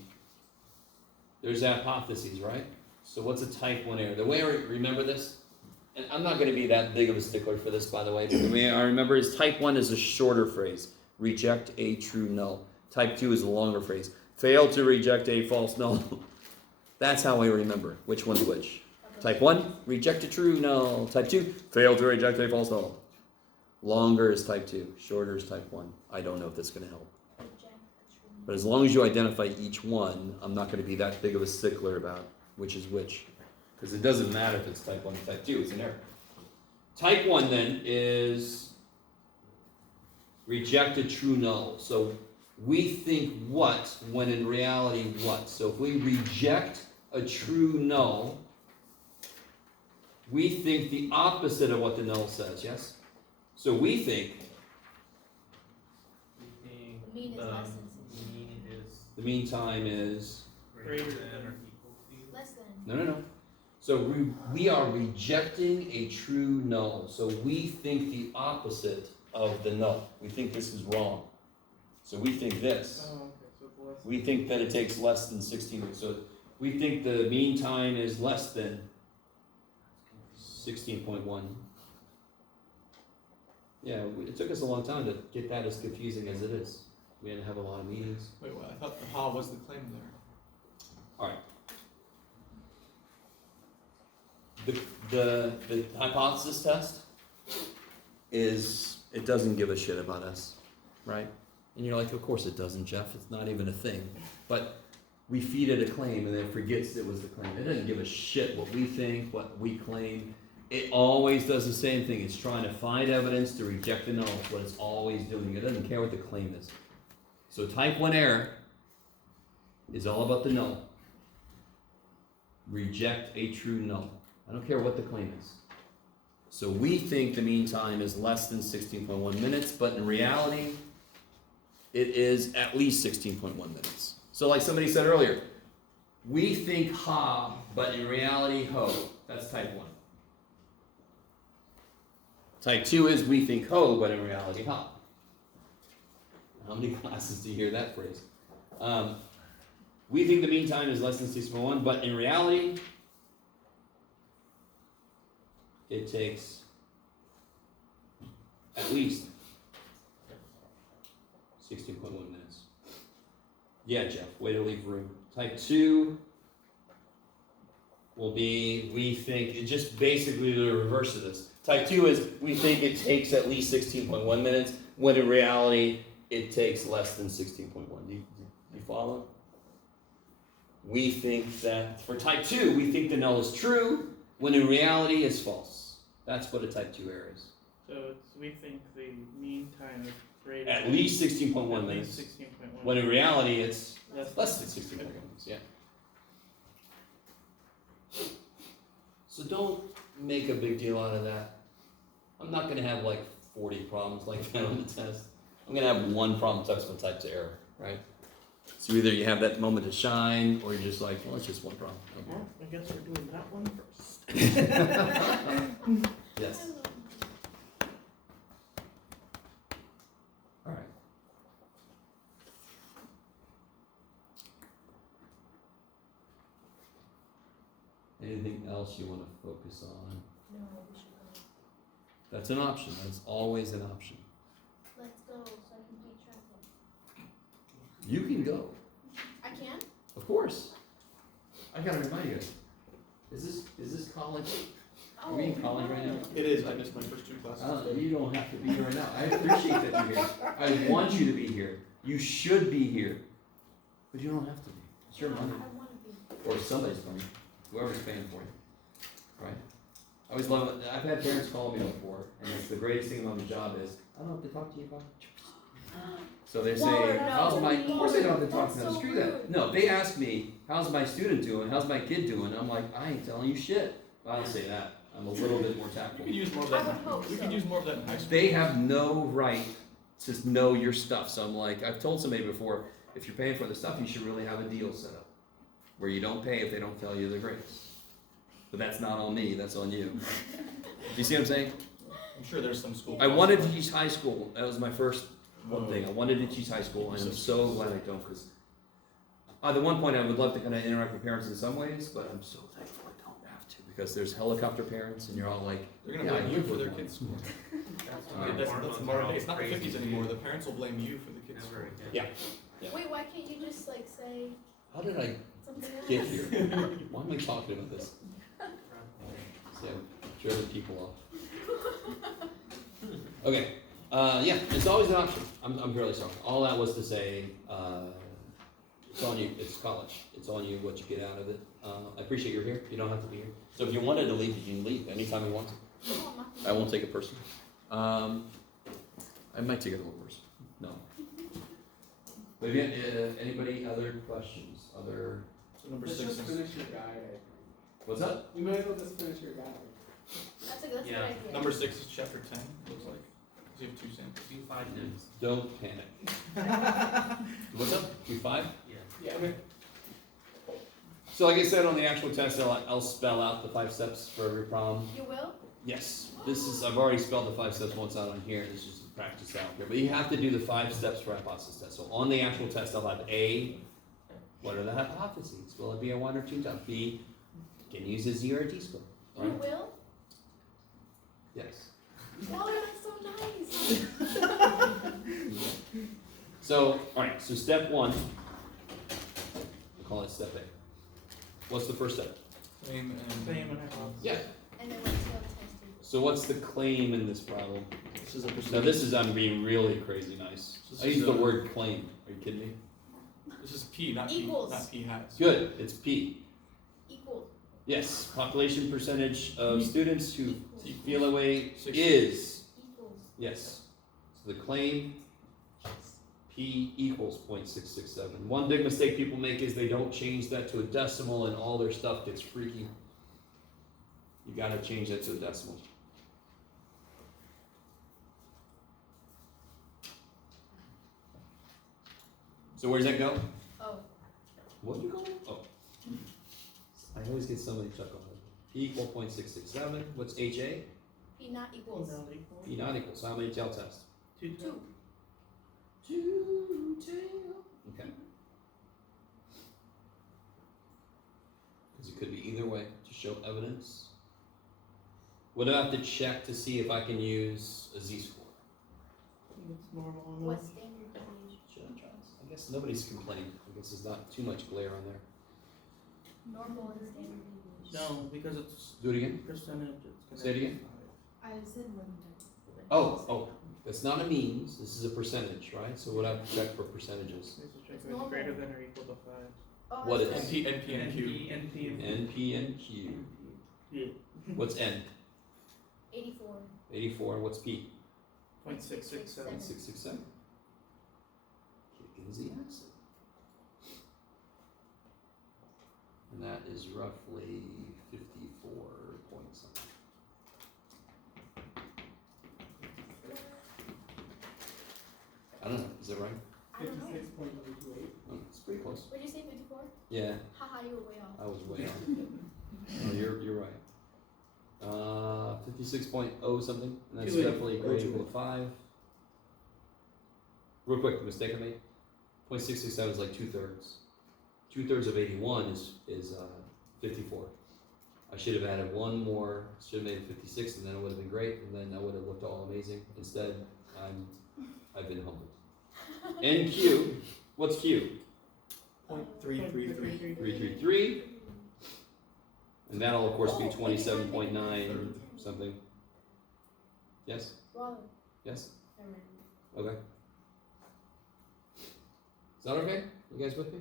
there's hypotheses, right? So what's a type 1 error? The way I remember this, and I'm not going to be that big of a stickler for this, by the way, but the way I remember is type 1 is a shorter phrase. Reject a true null. Type 2 is a longer phrase. Fail to reject a false null. That's how I remember which one's which. Type 1, reject a true null. Type 2, fail to reject a false null. Longer is type 2, shorter is type 1. I don't know if that's going to help. But as long as you identify each one, I'm not going to be that big of a stickler about which is which. Because it doesn't matter if it's type 1 or type 2, it's an error. Type 1 then is reject a true null. So we think what when in reality what. So if we reject a true null, we think the opposite of what the null says, yes? So we think The mean is less than mean is the mean time is greater than or equal to. less than. no. So we are rejecting a true null. So we think the opposite of the null. We think this is wrong. So we think this. Oh, okay, so it's less. We think that it takes less than 16 weeks. So we think the mean time is less than 16.1. Yeah, it took us a long time to get that as confusing as it is. We didn't have a lot of meetings. Wait, what? I thought the ha was the claim there. The hypothesis test is, it doesn't give a shit about us, right? And you're like, of course it doesn't, Jeff. It's not even a thing. But we feed it a claim and then it forgets it was the claim. It doesn't give a shit what we think, what we claim. It always does the same thing. It's trying to find evidence to reject the null. That's what it's always doing. It doesn't care what the claim is. So type 1 error is all about the null. Reject a true null. I don't care what the claim is. So we think the mean time is less than 16.1 minutes, but in reality, it is at least 16.1 minutes. So like somebody said earlier, we think ha, but in reality ho. That's type 1. Type 2 is we think ho, but in reality ha. How many classes do you hear that phrase? We think the mean time is less than 6.1, but in reality, it takes at least 16.1 minutes. Yeah, Jeff, way to leave room. Type 2 will be, we think, it's just basically the reverse of this. Type 2 is, we think it takes at least 16.1 minutes, when in reality, it takes less than 16.1. Do you follow? We think that, for type 2, we think the null is true, when in reality it's false. That's what a type 2 error is. So it's, we think the mean time is greater. At least 16.1 at minutes, least 16.1. when in reality it's less than 16.1 Okay. minutes, yeah. So don't make a big deal out of that. I'm not gonna have like 40 problems like that on the test. I'm gonna have one problem talks about types of error, right? So either you have that moment to shine, or you're just like, well, it's just one problem. Well, I guess we're doing that one first. Yes. All right. Anything else you want to focus on? No, we should go. That's an option. That's always an option. Let's go so I can keep track of. You can go, I can? of course. I gotta remind you guys. Is this college? Are we in college right now? It is. I missed my first 2 classes. You don't have to be here right now. I appreciate that you're here. I want you to be here. You should be here, but you don't have to be. It's your money, I wanna be. or somebody's money, whoever's paying for you, right? I always love it. I've had parents call me before, and it's the greatest thing about the job is I don't have to talk to you about. So they say, Lord, no. "How's my?" Of course, I don't have to talk to them. That's so Screw that. rude. No, they ask me, "How's my student doing? How's my kid doing?" I'm like, "I ain't telling you shit." I don't say that. I'm a little bit more You tactful. could use more of I that. would hope We so. could use more of that in high school. They have no right to know your stuff. So I'm like, I've told somebody before, if you're paying for the stuff, you should really have a deal set up. where you don't pay if they don't fail you their grades. But that's not on me, that's on you. Do you see what I'm saying? I'm sure there's some school. I wanted to teach high school, that was my first one thing, I wanted to teach high school, and I'm so glad I don't, because at one point I would love to kind of interact with parents in some ways, but I'm so thankful I don't have to, because there's helicopter parents, and you're all like, They're gonna yeah, blame I you live for with their one. kids' school. That's I mean, that's modern day. It's not the 50s anymore. The parents will blame you for the kids' school. Yeah. Wait, why can't you just like say How did I something else? get here? Why am I talking about this? So, driven people off. Okay, yeah, it's always an option. I'm really sorry. All that was to say, it's on you. It's college. It's on you what you get out of it. I appreciate you're here. You don't have to be here. So if you wanted to leave, you can leave anytime you want to. No, I'm not I won't take it personally. I might take it a little personal. No. But yeah, anybody other questions? Other? So number Let's 6 just is finish your guide, I think. What's up? We might as well just finish your guide. That's a good Yeah. idea. number 6 is chapter 10. Looks like. Does he have 2 cents? Do 5 dims. Don't panic. What's up? You 5? Yeah. Yeah, okay. So like I said on the actual test, I'll spell out the 5 steps for every problem. You will? Yes, I've already spelled the 5 steps once out on here, this is practice out here, but you have to do the 5 steps for hypothesis test. So on the actual test, I'll have A, what are the hypotheses? Will it be a 1 or 2 type? B, can you use a Z or a T score, You right? will? Yes. Wow, that's so nice. So, alright, so step 1, we'll call it step A. What's the first step? Claim and Claim and hypothesis. Yeah. And then what's the other test? So what's the claim in this problem? This is a Now percentage. this is, I'm being really crazy nice. This I is use the a- word claim, are you kidding me? This is P, not P, Equals. not P has. Good, it's P. Equal. Yes, population percentage of students who Equals. feel away 60. is, Equals. yes. So the claim, P equals 0.667. One big mistake people make is they don't change that to a decimal and all their stuff gets freaky. You gotta change that to a decimal. So where does that go? Oh, What do you call it? Oh. I always get somebody to chuck on it. P equal 0.667. What's HA? P not equals. Email equal. P not equals. How many tail tests? 2. 2. 2 tail. Okay. Because it could be either way to show evidence. What do I have to check to see if I can use a Z-score? It's normal enough. What standard deviation? I guess nobody's complained. I guess there's not too much glare on there. Normal and standard deviation. No, because it's Do it again. percentage. It's gonna Say it be again. I said one. Oh, that's not a means. This is a percentage, right? So what do I have to check for percentages? Needs to check It's if it's normal. greater than or equal to 5. Oh, What that's is- right. NP and Q. NP. N, P, and Q. Yeah. What's N? 84. 84. What's P? 0.667. 0.667. Kicking the acid. And that is roughly 54 point something. I don't know. Is that right? I don't know. 56.028. Oh, it's pretty close. What did you say, 54? Yeah, Haha, you were way off. I was way off. No, you're right. 56.0 something, and that's 28. definitely greater equal to 5. Real quick, mistake I made. 0.667 is like 2/3. 2/3 of 81 is 54. I should have added one more, should have made it 56, and then it would have been great, and then I would have looked all amazing. Instead, I've been humbled. NQ, what's Q? 0.333. 333. And that'll of course be 27.9 something. Yes? Wrong. Yes? Never mind. Okay. Is that okay? You guys with me?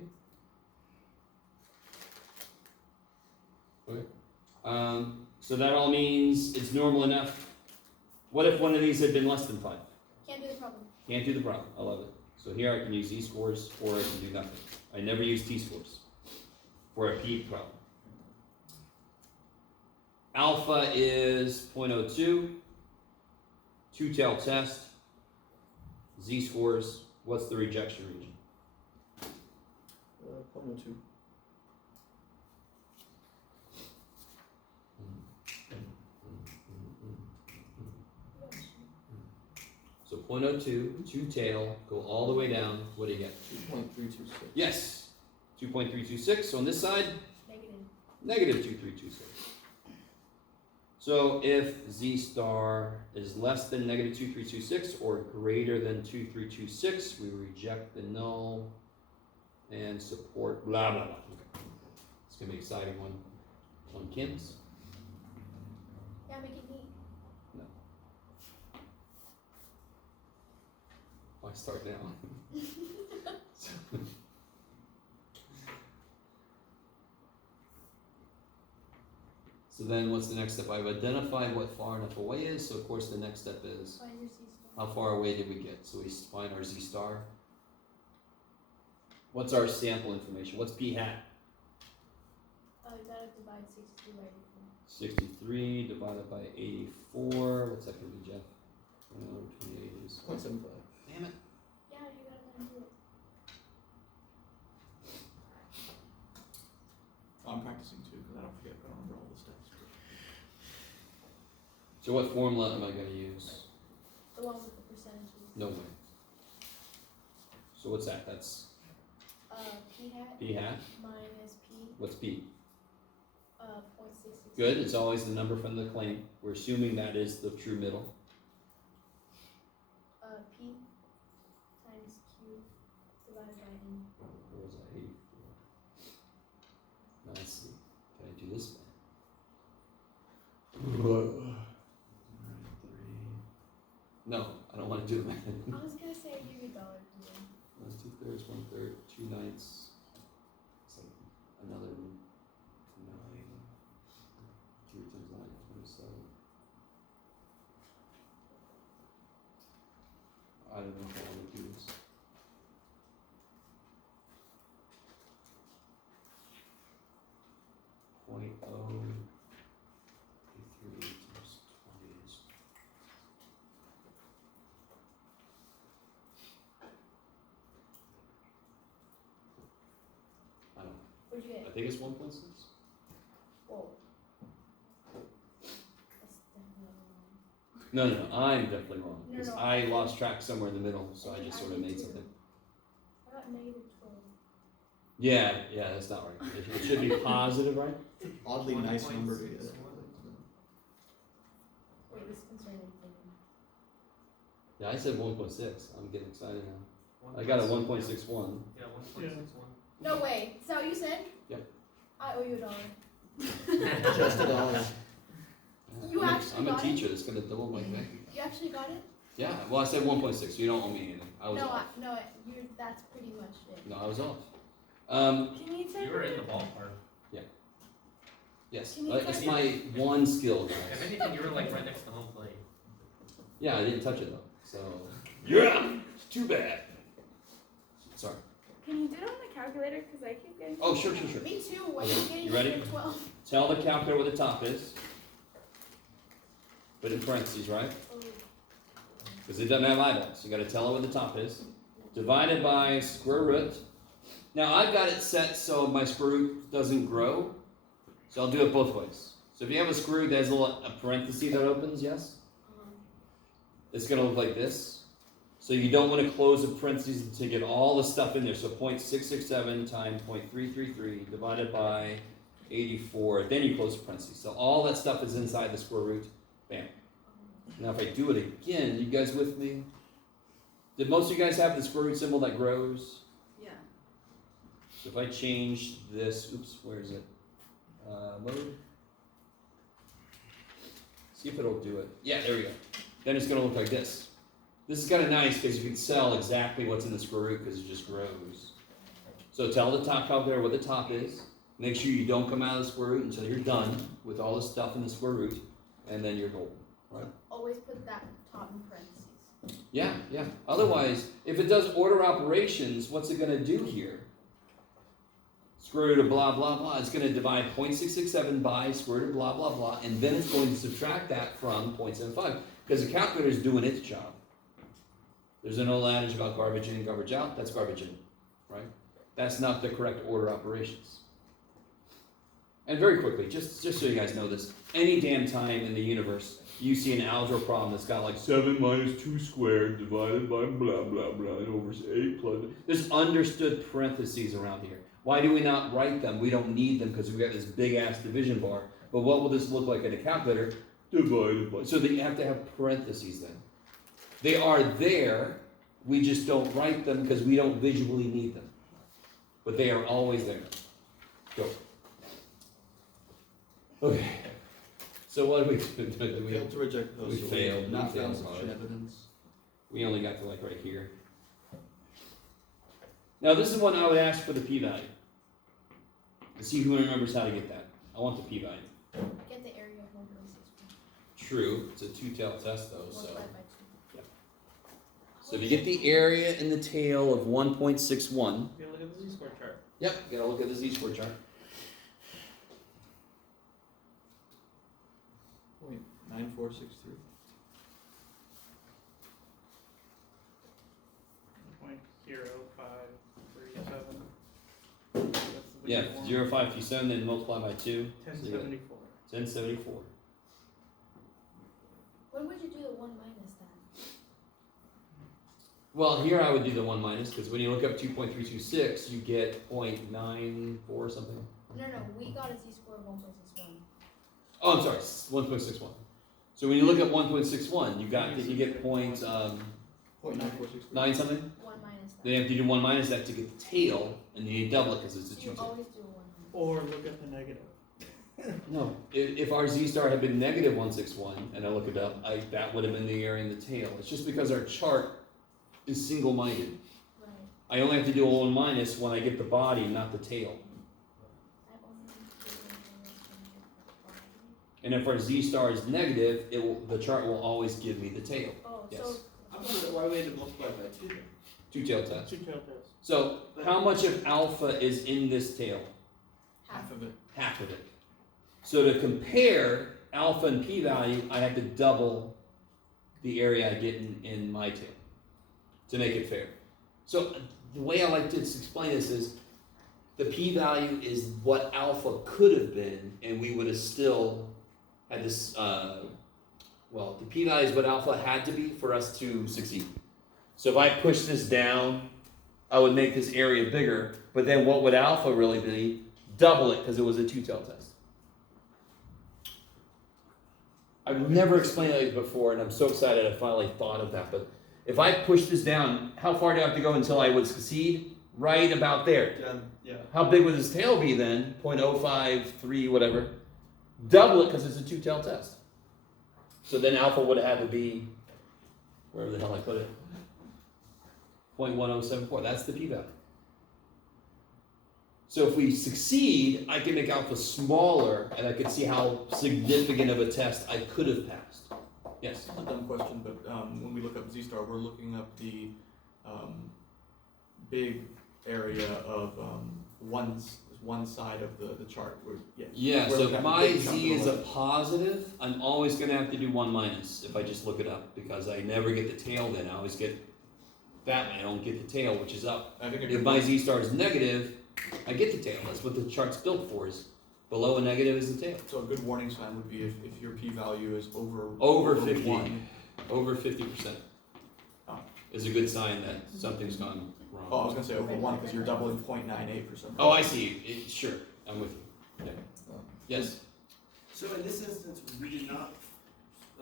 Okay. So that all means it's normal enough. What if one of these had been less than 5? Can't do the problem. Can't do the problem. I love it. So here I can use Z scores or I can do nothing. I never use T scores for a P problem. Alpha is 0.02. 2-tail test. Z scores. What's the rejection region? 0.02. 0.02, 2 tail, go all the way down, what do you get? 2.326. Yes, 2.326, so on this side, Negative. negative 2326. So if z star is less than negative 2326 or greater than 2326, we reject the null and support blah blah blah. Okay. It's gonna be an exciting one on Kim's. Yeah, make it neat. Why start now? So then what's the next step? I've identified what far enough away is, so of course the next step is Find your C-star. how far away did we get? So we find our z star. What's our sample information? What's p hat? You gotta divide 62 by 63 divided by 84. What's that gonna be, Jeff? 28 is. 0.75. Damn it. Yeah, you gotta learn to do it. I'm practicing too, because I don't forget, I don't remember all the steps. So what formula am I gonna use? The one with the percentages. No way. So what's that? That's P hat p hat. minus P, What's p? 0.666. Good. It's always the number from the claim. We're assuming that is the true middle. P times Q divided by N. Where was that? 84. Now let's see. Can I do this then? No, I don't want to do that. I was gonna say give you $1. That's 2/3, 1/3, 2/9. It's like another 9. 2 times 9, 27. I don't know if I want to do this. Point oh 3 times 20 is. I don't know. What'd you I get? think it's 1.6. Whoa. That's definitely wrong. No, I'm definitely wrong. No, Because no, I I- lost track somewhere in the middle, so I just I sort of did made too. something. I got negative 12. Yeah, that's not right. It should be positive, right? Oddly nice number to get. Wait, this concerning thing. Yeah, I said 1.6. I'm getting excited now. I got a 1.61. Yeah, 1.61. No way. Is that what you said? Yep. I owe you $1. Just $1. You actually I'm a got it? teacher. That's gonna double my bank account. You actually got it? Yeah. Well, I said 1.6. You don't owe me anything. I was no, off. that's pretty much it. No, I was off. Can you tell You were me? in the ballpark. Yes. Can you It's touch my one skill, If guys. anything, you were like right next to home plate. Yeah, I didn't touch it though. So. Yeah. It's too bad. Sorry. Can you do it on the calculator? Because I keep getting. Oh, sure. Me too. Why Okay, are you getting you ready? negative 12? Tell the calculator what the top is. Put in parentheses, right? Oh, Because it doesn't have eyeballs. You got to tell it what the top is. Divided by square root. Now I've got it set so my square root doesn't grow. So I'll do it both ways. So if you have a square root that has a parenthesis that opens, yes? It's going to look like this. So you don't want to close the parentheses to get all the stuff in there. So 0.667 times 0.333 divided by 84. Then you close the parentheses. So all that stuff is inside the square root. Bam. Now if I do it again, you guys with me? Did most of you guys have the square root symbol that grows? Yeah. So if I change this, oops, where is it? Mode. See if it'll do it. Yeah, there we go. Then it's going to look like this. This is kind of nice because you can tell exactly what's in the square root because it just grows. So tell the top calculator what the top is. Make sure you don't come out of the square root until you're done with all the stuff in the square root, and then you're golden. Right? always put that top in parentheses. Yeah. Otherwise, if it does order operations, what's it going to do here? Square root of blah, blah, blah. It's going to divide 0.667 by square root of blah, blah, blah, and then it's going to subtract that from 0.75 because the calculator is doing its job. There's an old adage about garbage in and garbage out. That's garbage in, right? That's not the correct order operations. And very quickly, just so you guys know this, any damn time in the universe you see an algebra problem that's got like 7 minus 2 squared divided by blah blah blah and over 8 plus. There's understood parentheses around here. Why do we not write them? We don't need them because we've got this big ass division bar. But what will this look like in a calculator? Divided by. So that you have to have parentheses then. They are there, we just don't write them because we don't visually need them. But they are always there. Go. Okay. So what did we do? Failed to reject those. we so failed. Not We found failed sufficient hard. evidence. We only got to like right here. Now this is one I would ask for the p-value. Let's see who remembers how to get that. I want the p-value. Get the area of 1.61. True, it's a two-tailed test though, so. Multiplied by 2. So if you get the area in the tail of 1.61, Yeah, look at the z-square chart. yep, you gotta look at the z-square chart. 0.9463. 0.0537. That's the Yeah, big one. 0.527 then multiply by 2. 1074. 1074. When would you do the 1 minus that? Well, here I would do the 1 minus, because when you look up 2.326, you get 0.94 something. No, we got a z-square of 1.61. Oh, I'm sorry, 1.61. So when you look at 1.61, you get point 0.9463. 9 something. 1 minus that. Then you have to do 1 minus that to get the tail, and then you double it because it's a So you 2 tail. always do a 1 minus. Or look at the negative. No, if our z star had been negative 161, and I look it up, that would have been the area in the tail. It's just because our chart is single-minded. Right. I only have to do a 1 minus when I get the body, not the tail. I only do the 1 minus. And if our z star is negative, the chart will always give me the tail. Oh, Yes. so I'm wondering why we had to multiply by 2 then? Two-tail test. Two-tailed test. So how much of alpha is in this tail? Half of it. Half of it. So to compare alpha and p-value, I have to double the area I get in my tail to make it fair. So the way I like to explain this is the p-value is what alpha could have been, and we would have still had this, the p-value is what alpha had to be for us to succeed. So if I push this down, I would make this area bigger, but then what would alpha really be? Double it, because it was a two-tailed test. I've never explained that before, and I'm so excited I finally thought of that. But if I push this down, how far do I have to go until I would succeed? Right about there. Yeah. How big would this tail be then? 0.053, whatever. Double it because it's a two-tailed test. So then alpha would have had to be, wherever the hell I put it, 0.1074. That's the p-value. So if we succeed, I can make alpha smaller, and I can see how significant of a test I could have passed. Yes? A dumb question, but when we look up z-star, we're looking up the big area of one side of the chart. Yeah, Where so we if have my the big chunk z of is a the- positive, I'm always going to have to do 1 minus if I just look it up, because I never get the tail then. I always get that, and I don't get the tail, which is up. I think a If good my z star is negative, I get the tail. That's what the chart's built for, is below a negative is the tail. So a good warning sign would be if your p-value is over Over 50. 1. Over 50% Oh. is a good sign that something's gone wrong. Oh, I was gonna say over 1 because you're doubling 0.98%. Oh, I see. Sure, I'm with you. Yeah. Yes. So in this instance, we did not,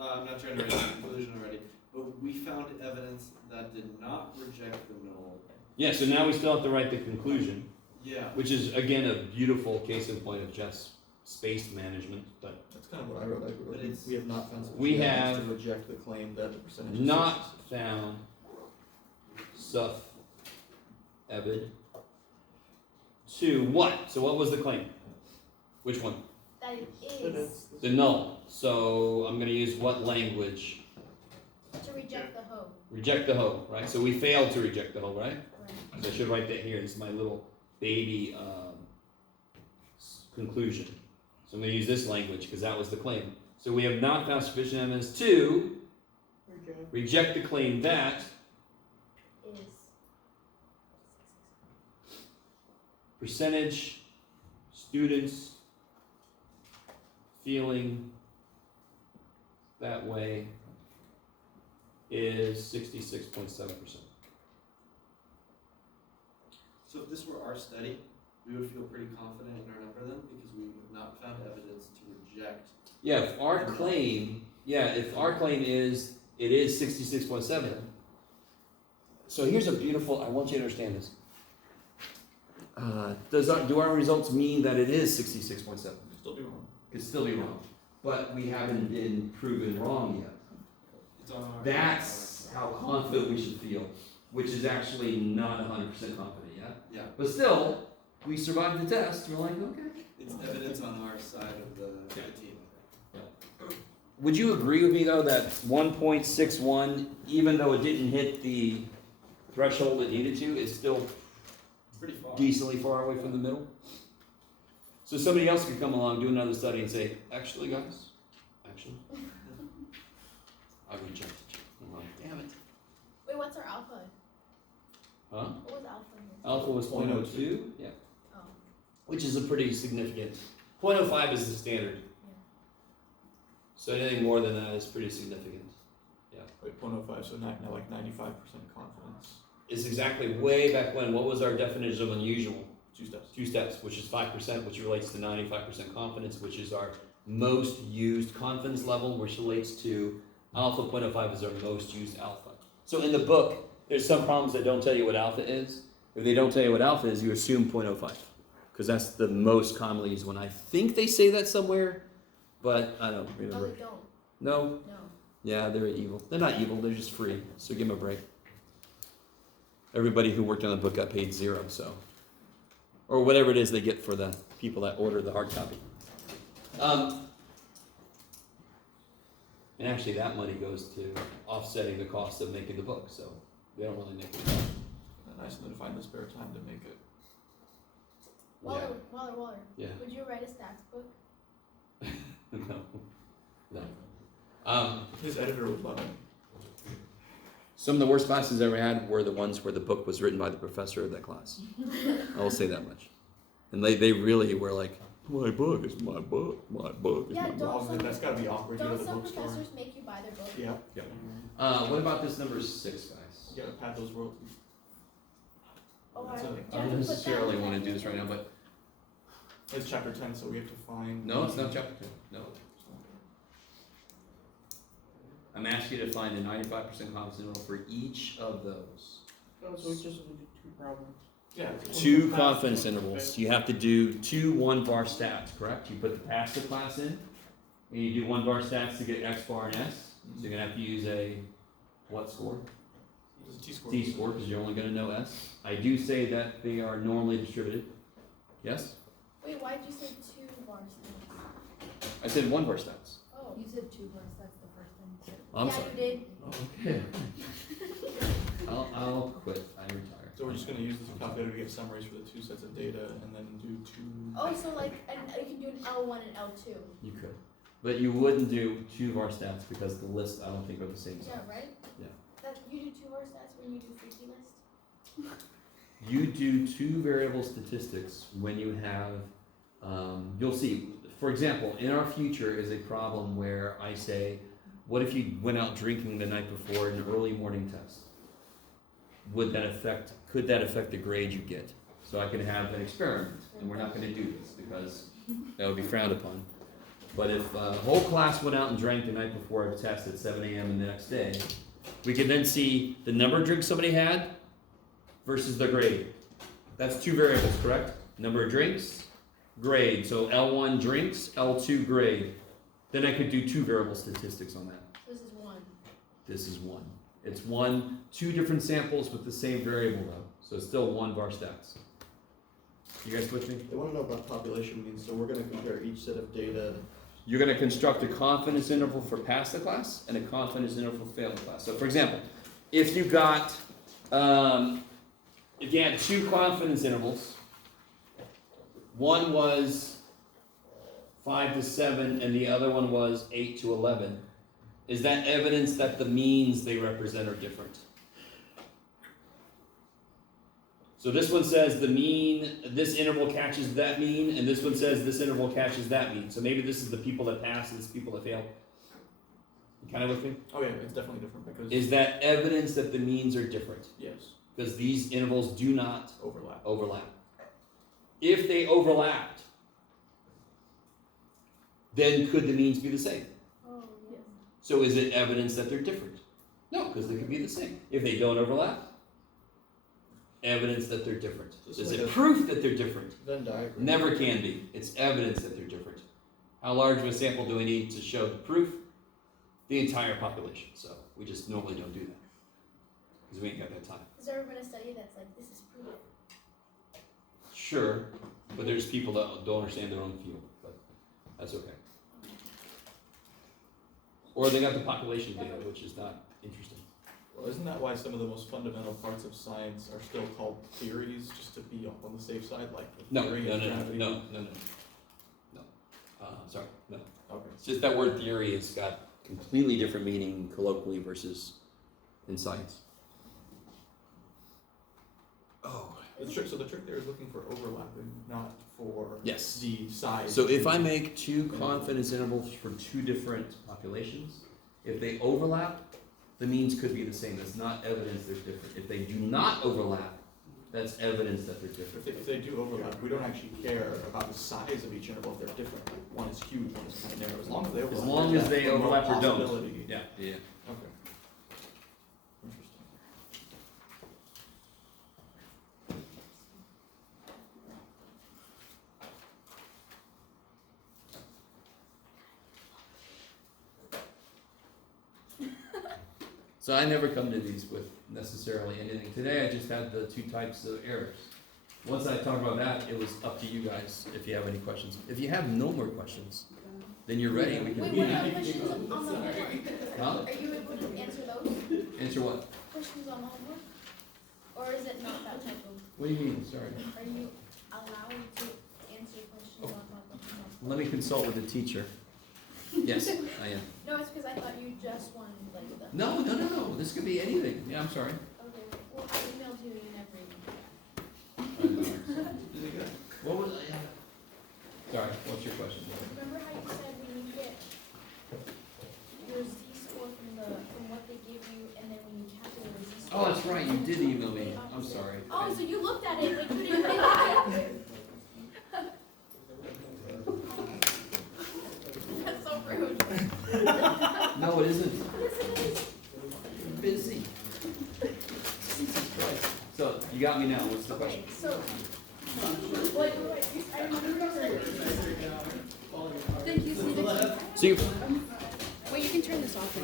I'm not trying to write a conclusion already, but we found evidence that did not reject the null. Yeah, so now we still have to write the conclusion, Yeah. which is, again, a beautiful case in point of just space management, but That's kind of what I wrote. But it's- We have not found sufficient We evidence have to reject the claim that the percentage is not 66. found suff evid to what? So what was the claim? Which one? that it But is it's The null. So I'm going to use what language? to reject the hoe. Reject the hoe, right? So we failed to reject the hoe, right? Right. So I should write that here. This is my little baby conclusion. So I'm going to use this language because that was the claim. So we have not found sufficient evidence to okay. reject the claim that Is percentage students feeling that way is 66.7%. So if this were our study, we would feel pretty confident in our number then, because we have not found evidence to reject. Yeah, if our claim is it is 66.7. So here's a beautiful. I want you to understand this. Do our results mean that it is 66.7? Still be wrong. Could still be wrong, but we haven't been proven wrong yet. It's on our. That's how confident we should feel, which is actually not 100% confident yet. Yeah, But still, we survived the test. We're like, okay. it's evidence on our side of the team. Would you agree with me though that 1.61, even though it didn't hit the threshold it needed to, is still Pretty far. decently far away from the middle? So somebody else could come along, do another study, and say, actually, guys, I rejected you. I'm like, damn it. Wait, what's our alpha? Huh? What was alpha here? Alpha was 0.02, yeah, Oh, which is a pretty significant. 0.05 is the standard. So anything more than that is pretty significant. Wait, 0.05, so now like 95% confidence. It's exactly way back when. What was our definition of unusual? 2 steps. 2 steps, which is 5%, which relates to 95% confidence, which is our most used confidence level, which relates to alpha. 0.05 is our most used alpha. So in the book, there's some problems that don't tell you what alpha is. If they don't tell you what alpha is, you assume 0.05, because that's the most commonly used one. I think they say that somewhere, but I don't no, remember. they don't. No? No. Yeah, they're evil. They're not evil, they're just free, so give them a break. Everybody who worked on the book got paid 0, so. Or whatever it is they get for the people that order the hard copy. And actually that money goes to offsetting the cost of making the book, so they don't really make it. Nice of them to find the spare time to make it. Waller. Yeah. Would you write a stats book? No. His editor would love it. Some of the worst classes I ever had were the ones where the book was written by the professor of that class. I will say that much. And they really were like, my book is my book, my book is Yeah, my book. don't some, That's gotta be awkward. You go to don't the some bookstore. professors make you buy their book? Yeah. What about this number 6, guys? You gotta pad those royalties. Oh, That's I a- do you I have don't to put that necessarily in want to that do this right now, email? but It's chapter 10, so we have to find. no, it's not chapter 2. No. I'm asking you to find a 95% confidence interval for each of those. Oh, so we just need 2 problems. Yeah. 2 confidence intervals. You have to do 2 1-bar stats, correct? You put the pass the class in, and you do 1-bar stats to get X bar and S. So you're gonna have to use a what score? It's a T-score. T-score, because you're only gonna know S. I do say that they are normally distributed. Yes? Wait, why'd you say 2 bar stats? I said 1-bar stats. Oh. You said 2 bars, that's the first time you said it. I'm Yeah, sorry. you did. Okay. I'll quit. I retire. So we're just gonna use this calculator to get summaries for the 2 sets of data and then do 2. Oh, so like, and you can do an L1 and L2. You could. But you wouldn't do 2-bar stats because the lists I don't think are the same size. Yeah, right? Yeah. That, you do 2 bar stats when you do freaky list? You do 2 variable statistics when you have, you'll see, for example, in our future is a problem where I say, what if you went out drinking the night before an early morning test? Could that affect the grade you get? So I can have an experiment, and we're not gonna do this because that would be frowned upon. But if a whole class went out and drank the night before a test at 7 a.m. and the next day, we could then see the number of drinks somebody had versus the grade. That's 2 variables, correct? Number of drinks, grade. So L1 drinks, L2 grade. Then I could do 2 variable statistics on that. This is 1. This is 1. It's 2 different samples with the same variable though. So it's still 1-bar stats. You guys with me? They wanna know about population means, so we're gonna compare each set of data. You're gonna construct a confidence interval for pass the class and a confidence interval for fail the class. So for example, if you got, if you had 2 confidence intervals, one was 5 to 7 and the other one was 8 to 11, is that evidence that the means they represent are different? So this one says the mean, this interval catches that mean, and this one says this interval catches that mean. So maybe this is the people that pass and this is people that fail. You kind of with me? Oh yeah, it's definitely different because Is that evidence that the means are different? yes, Because these intervals do not overlap. overlap. If they overlapped, then could the means be the same? Oh, yes. So is it evidence that they're different? No, because they could be the same. If they don't overlap, evidence that they're different. Just Is like it a- proof that they're different? Venn diagram. Never can be. It's evidence that they're different. How large of a sample do we need to show the proof? The entire population. So we just normally don't do that because we ain't got that time. Has there ever been a study that's like, this is proof? Sure, but there's people that don't understand their own field, but that's okay. Or they got the population data, which is not interesting. Well, isn't that why some of the most fundamental parts of science are still called theories, just to be on the safe side, like the No, theory no, of no, gravity? no, no, no. Sorry, no. Okay. It's just that word theory has got completely different meaning colloquially versus in science. Oh. So the trick there is looking for overlapping, not for Yes. the size. So if I make two confidence intervals for two different populations, if they overlap, the means could be the same. That's not evidence they're different. If they do not overlap, that's evidence that they're different. If they do overlap, we don't actually care about the size of each interval if they're different. Like one is huge, one is kind of narrow. As long as they overlap. As long as they there's no overlap or don't. possibility. Yeah, yeah. Okay. Interesting. So I never come to these with necessarily anything. Today I just had the two types of errors. Once I talk about that, it was up to you guys if you have any questions. If you have no more questions, then you're ready. We Wait, can what are the questions on the homework? Huh? Are you able to answer those Answer what? questions on the homework? Or is it not that type of, What do you mean? Sorry. are you allowed to answer questions on the homework? Let me consult with the teacher. Yes, I am. No, it's because I thought you just wanted like the. No, no, no, no. This could be anything. Yeah, I'm sorry. Okay, well, I emailed you, you never emailed back. What was I? Sorry, what's your question? Remember how you said when you get your Z-score from what they give you, and then when you calculate the Z-score? Oh, that's right. You did email me. I'm sorry. Oh, so you looked at it, but you didn't read it. That's so rude. No, it isn't. Yes, it is. I'm busy. Jesus Christ. So, you got me now. What's the question? Okay, so, what, I remember you said. Thank you, see the. See you. Wait, you can turn this off now.